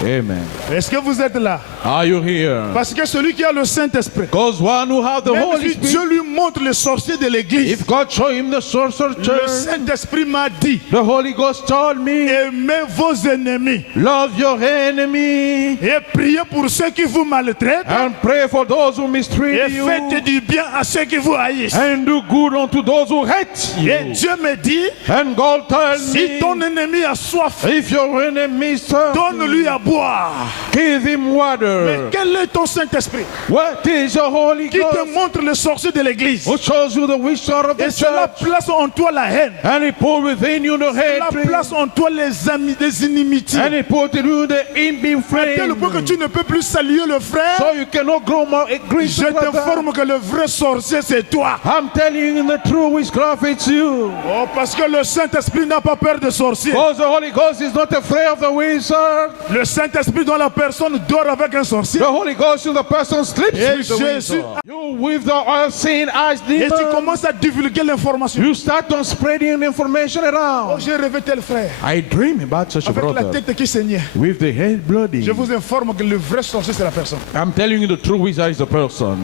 Amen. Est-ce que vous êtes là? Are you here? Parce que celui qui a le Saint-Esprit, Because one who have the même Holy si Spirit, Dieu lui montre les sorciers de l'église, if God show him the sorcerer le church, Saint-Esprit m'a dit, the Holy Ghost told me, aimez vos ennemis love your enemy et priez pour ceux qui vous maltraitent and pray for those who mistreat et you faites du bien à ceux qui vous haïssent. and do good unto those who hate Et you. Dieu me dit, And God tells si ton me, ennemi a soif, if your enemy is thirsty, donne-lui à boire. give him Mais water. quel est ton Saint-Esprit What is your Holy qui te Ghost? montre les sorciers de l'église? Who shows you the wisdom of Et the cela church? place en toi la haine. And he put within you the Cela hatred. place en toi les amis, des inimitiés. And he put in you the envy À tel point que flame. tu ne peux plus saluer le frère. So you cannot grow more agree Je to brother. t'informe que le vrai sorcier c'est toi. I'm telling you the true witchcraft, it's you. Oh, parce que le Saint-Esprit n'a pas peur de sorciers. Because the Holy Ghost is not afraid of the wizard. Le Saint-Esprit dont la personne dort avec un sorcier. The Holy Ghost is the person sleeps Et with the Jésus- wizard. You with the unseen eyes Et tu demon. commences à divulguer l'information. You start on spreading information Oh, around. j'ai rêvé tel frère. I dream about such a Avec la brother tête qui saignait. with the head bloody. Je vous informe que le vrai sorcier c'est la personne. I'm telling you the true wizard is the person.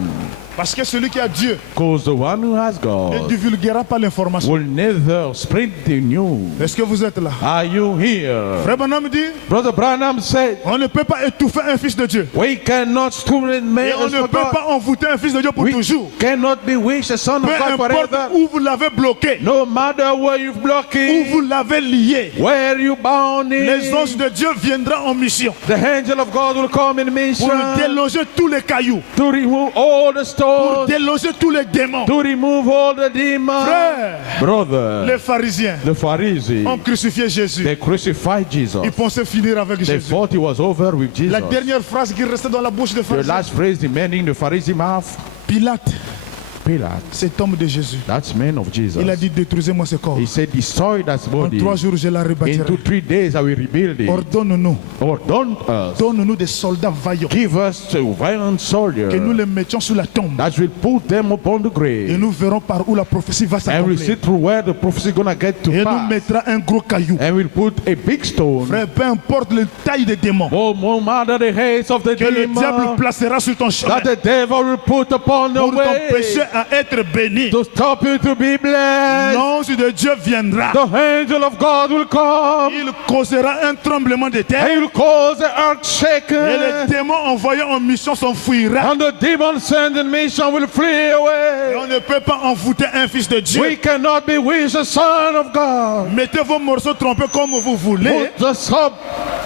Parce que celui qui a Dieu Because the one who has ne God divulguera pas l'information. will never spread the news. Est-ce que vous êtes là? Are you here? Frère Branham dit, Brother Branham said, on ne peut pas étouffer un fils de Dieu. we cannot student Et men on ne for peut God. pas envoûter un fils de Dieu pour We toujours. cannot bewitch the son of Peu God importe forever. où vous l'avez bloqué, No matter where you've blocked où it, vous l'avez lié, where you bound les anges it, de Dieu viendront en mission the angel of God will come in mission pour déloger tous les cailloux, to remove all the pour stones, déloger tous les démons. to remove all the demons. Frère, Brother, les pharisiens the Pharisees, ont crucifié Jésus. they crucified Jesus. Ils pensaient finir avec They Jésus. thought he was over with Jesus. La dernière phrase qui restait dans la bouche des The pharisiens, last phrase remaining in the Pharisee mouth, Pilate, Pilate, cet homme de Jésus, that's man of Jesus. il a dit détruisez-moi ce corps. He said, destroy that En body. 3 jours, je la rebâtirai. Into 3 days I will rebuild it. Ordonne-nous, Or don't us. donne-nous des soldats vaillants, Give us a violent soldier que nous les mettions sous la tombe. that will put them upon the Et grave. nous verrons par où la prophétie va And we'll see s'accomplir. through where the prophecy is gonna get to Et nous pass. mettra un gros caillou. And we'll put a big stone. Frère, peu importe la taille des démons No matter the hates of the que le diable demon placera sur ton chemin that the devil will put upon the pour t'empêcher way à être béni. to stop you to be blessed. L'ange de Dieu viendra. The angel of God will come. Il causera un tremblement de And terre. he will cause the earth Et les shaken. démons envoyés en mission s'enfuira. And the demon sent in mission will flee Et away. on ne peut pas envoûter un fils de Dieu. We cannot bewitch the Son of God. Mettez vos morceaux trompés comme vous voulez. Put the sub,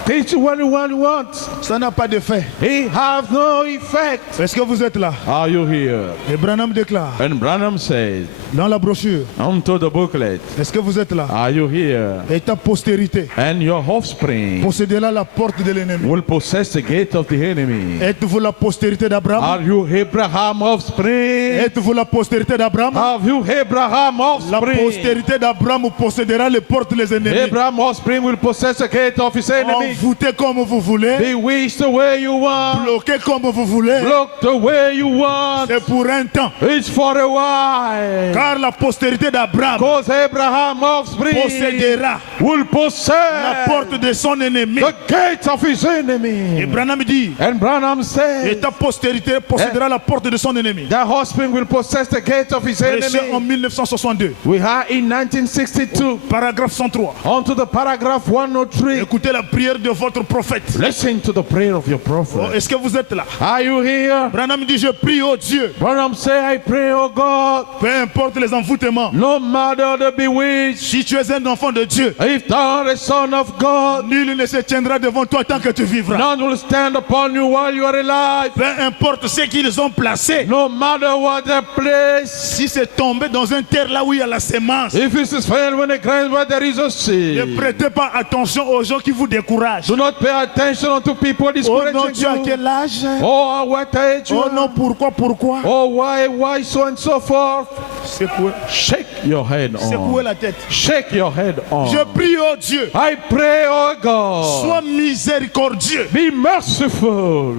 teach you anyone you want. Ça n'a pas d'effet. He have no effect. Est-ce que vous êtes là? Are you here? Et Branham déclare And Branham said, dans la brochure, onto the booklet, est-ce que vous êtes là? are you here? Et ta postérité And your offspring possédera la porte de l'ennemi. will possess the gate of the enemy. Êtes-vous la postérité d'Abraham? Are you Abraham offspring? Êtes-vous la postérité d'Abraham? Have you Abraham La offspring? postérité d'Abraham possédera les portes des ennemis. Abraham offspring will possess the gate of his enemy. Envoûtez comme vous voulez. Bewitch the way you want. Bloquez comme vous voulez. Block the way you want. C'est pour un temps. It's for a while. Car la postérité d'Abraham Because Abraham offspring possédera will la possess porte de son ennemi. the gate of his Et enemy. Branham dit, And Branham et said ta postérité possédera la porte de son ennemi. that offspring will possess the gate of his Prêché en enemy. 1962, We are in 1962 paragraphe 103. onto the paragraph 103. Écoutez la prière de votre prophète. Listen to the prayer of your Oh, prophet. est-ce que vous êtes là? Are you here? Branham dit, je prie au Dieu. Branham say, I pray, oh God, Peu importe qu'importe les envoûtements, no matter the bewitched, si tu es un enfant de Dieu, if thou art a son of God, nul ne se tiendra devant toi tant que tu vivras. none will stand upon you while you are alive. Peu importe ce qu'ils ont placé, No matter what the place, si c'est tombé dans un terre là où il y a la sémence, if it is found when the ground where there is a ne seed, prêtez pas attention aux gens qui vous découragent. do not pay attention to people Oh non, discouraging tu as you. quel âge? Oh, at what age you Oh are. non, pourquoi? Oh, why, so and so forth. Secouez Shake your head on. la tête. Shake your head on. Je prie, oh Dieu, I pray, oh God, sois miséricordieux. be merciful.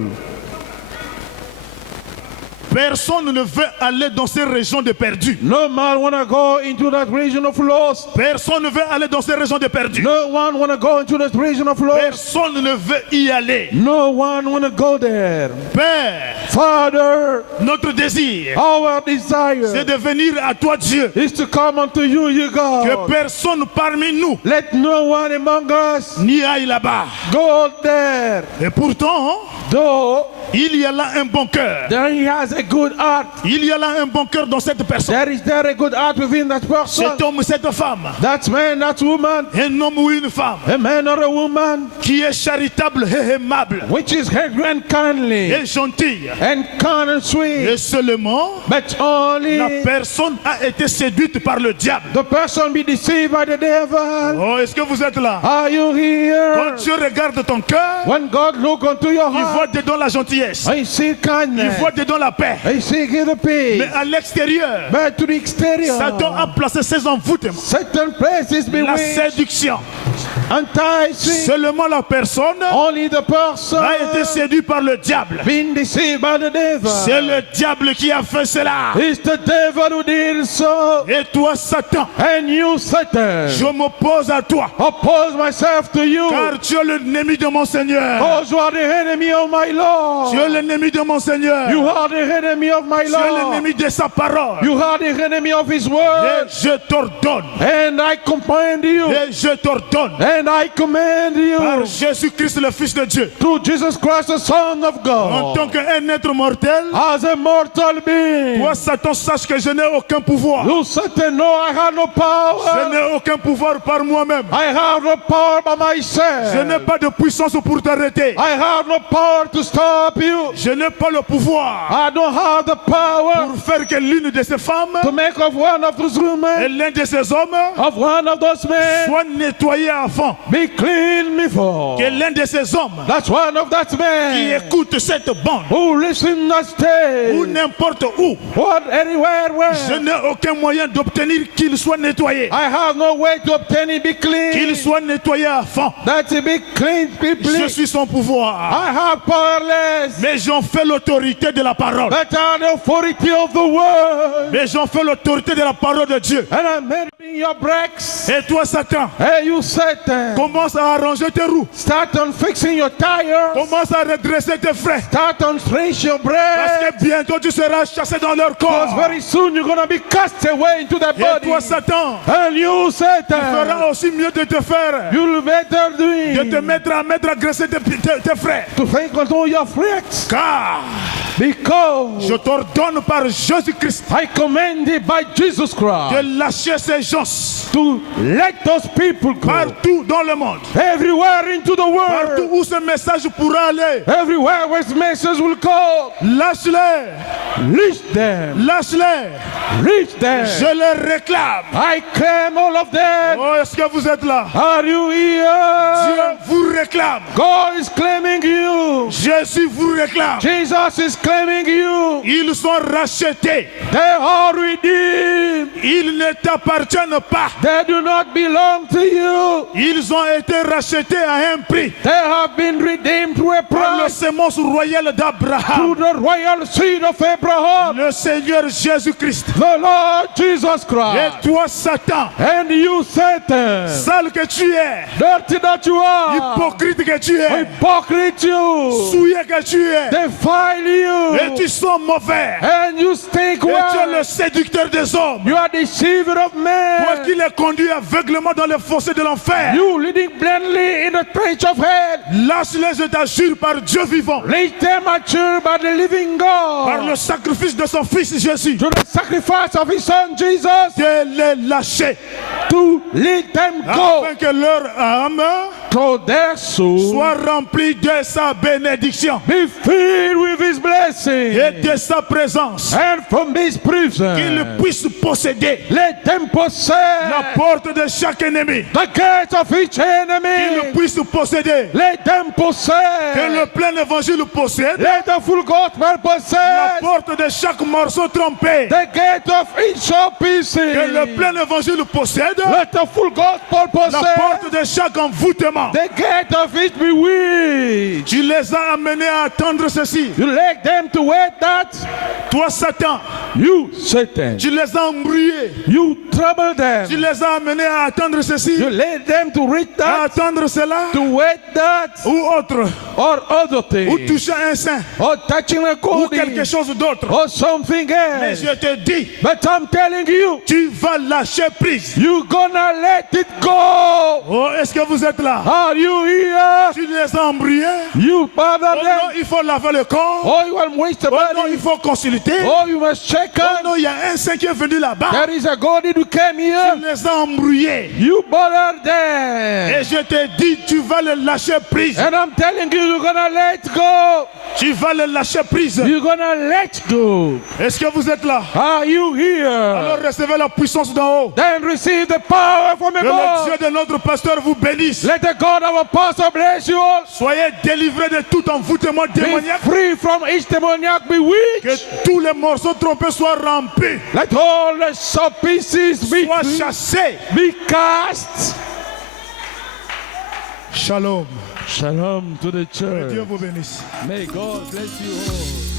Personne ne veut aller dans ces régions de perdus. No man want to go into that region of lost. Personne ne veut aller dans ces régions de perdus. No one want to go into that region of lost. Personne ne veut y aller. No one want to go there. Père, Father, notre désir, our c'est desire de venir à toi, Dieu. is to come unto you, you Que God. personne parmi nous Let no one among us n'y aille là-bas. go there. Et pourtant, Though il y a là un bon cœur. there he has a good heart. Il y a là un bon cœur dans cette personne. There a good heart within that person. Cet homme, cette femme, That man, that woman, un homme ou une femme a man or a woman, qui est charitable et aimable which is helpful and kindly et gentil. and kind and Et sweet, seulement, but only la personne a été séduite par le diable. the person be deceived by the devil. Oh, est-ce que vous êtes là? Are you Quand here? Dieu regarde ton cœur, When God look unto your il heart, voit dedans la gentillesse. I see Il kindness. voit dedans la paix. I see the peace. Mais à l'extérieur, But to the exterior, Satan a placé ses envoûtements. certain places La bewitched, séduction. enticing. Seulement la personne Only the person a été séduite par le diable. being deceived by the devil. C'est le diable qui a fait cela. It's the devil who did so. Et toi, Satan, And you, Satan, je m'oppose à toi. oppose myself to you. Car tu es l'ennemi de mon Seigneur. Because you are the enemy of my Lord. Tu es l'ennemi de mon Seigneur. You are the enemy of my Tu es Lord. l'ennemi de sa parole. You are the enemy of his Et word. je t'ordonne. And I command you. Et je t'ordonne. And I command Par you. Jésus-Christ, le Fils de Dieu. Through Jesus Christ, the Son of En tant God. qu'un être mortel, As a mortal being. toi, Satan, sache que je n'ai aucun pouvoir. You Satan know I have no Je power. n'ai aucun pouvoir par moi-même. I have no power by Je n'ai myself. pas de puissance pour t'arrêter. I have no power to stop you. Je n'ai pas le pouvoir I don't have the power pour faire que l'une de ces femmes to make of one of those et women, l'un de ces hommes of one of those men, soit nettoyé avant. be clean before. Que l'un de ces hommes That's one of that qui men écoute cette bande who listen that ou stay. n'importe où, What anywhere je where n'ai aucun moyen d'obtenir qu'il soit nettoyé. I have no way to obtain it, be Qu'il clean. soit nettoyé avant. That it be clean, be Je clean. suis son pouvoir. I have powerless, Mais j'en fais l'autorité de la parole. but I have the authority of the word. Mais j'en fais l'autorité de la parole de Dieu. And I'm mending your brakes. Et toi, Satan, Hey, you Satan, commence à arranger tes roues. start on fixing your tires. Commence à redresser tes freins. Start on stretch your Parce breath. que bientôt tu seras chassé dans leur Because corps. very soon you're going to be cast away into the Et body. toi, Satan, And you, Satan, feras aussi mieux de te faire, you'll better de te do mettre à graisser tes freins. to think on all your flex. Car Because je t'ordonne par Jésus-Christ I command it by Jesus Christ de lâcher ces gens to let those people go partout dans le monde. everywhere into the Partout world. où ce message pourra aller. Everywhere where this message will go. Lâche-les. Reach them. Lâche-les. Reach them. Je les réclame. I claim all of them. Oh, est-ce que vous êtes là? Are you Dieu here? vous réclame. God is claiming you. Jésus vous réclame. Jesus is claiming you. Ils sont rachetés. They are redeemed. Ils ne t'appartiennent pas. They do not belong to you. Ils ont été rachetés à un prix. They have been redeemed through a Par le price. sémence royale d'Abraham. Through the royal seed of Abraham. Le Seigneur Jésus-Christ. The Lord Jesus Et Christ. toi, Satan, And you, Satan. sale que tu es, Dirty that you are. hypocrite que tu es, Hypocrite you. souillé que tu es, Defile et you. tu sens mauvais. And you stink Et tu es le well. séducteur des hommes. You are the deceiver of Toi men. qui les les conduit aveuglement dans les fossés de l'enfer. You leading blindly in the trench of hell. Lâche-les, je t'assure, par Dieu vivant, Let them mature by the living par le God. sacrifice de son Fils Jésus, To the sacrifice of his son Jesus. de les lâcher, To let them go. afin que leur âme So their soul soit remplie de sa bénédiction be filled with his et blessing. de sa présence, And from this prison, qu'ils puissent posséder let them la possess porte de chaque ennemi, the gates of each qu'ils enemy. puissent posséder, Let them que le possess. plein évangile possède Let the full gospel la possess porte de chaque morceau trompé, the gate of each of pieces. que le plein évangile possède Let the full gospel la possess porte de chaque envoûtement. the gate of each bewitched. Tu les as amenés à attendre ceci. You let them to wait that. Toi, Satan, You, Satan, tu les as embrouillés. you trouble Tu them. les as amenés à attendre ceci, You let them to read à that, attendre cela, to wait that, ou autre, or other ou thing, toucher un sein, or touching a ou quelque clothing, chose d'autre. or something Mais else. je te dis, But I'm telling you, tu vas lâcher prise. you gonna let it go. Oh, est-ce que vous êtes là? Are you here? Tu les as embrouillés. You bother Oh them. non, il faut laver le corps. Oh, you will waste the Oh non, body. il faut consulter. Oh, you must check Oh out. non, il y a un saint qui est venu là-bas. There is a God who came Tu here. les as embrouillés. You bother them. Et je te dis, tu vas le lâcher prise. And I'm telling you, you're gonna let go. Tu vas le lâcher prise. You're gonna let go. Est-ce que vous êtes là? Are you Alors here? recevez la puissance d'en haut. Then receive the power from Que le above. Dieu de notre pasteur vous bénisse. Let the God of our pastor bless you all. Soyez délivrés de tout envoûtement Be démoniaque. free from each demoniac bewitched. Que tous les morceaux trompés soient remplis, Let all the sub pieces be soient chassés. be cast. Shalom. Shalom to the Que Dieu church. vous bénisse. May God bless you all.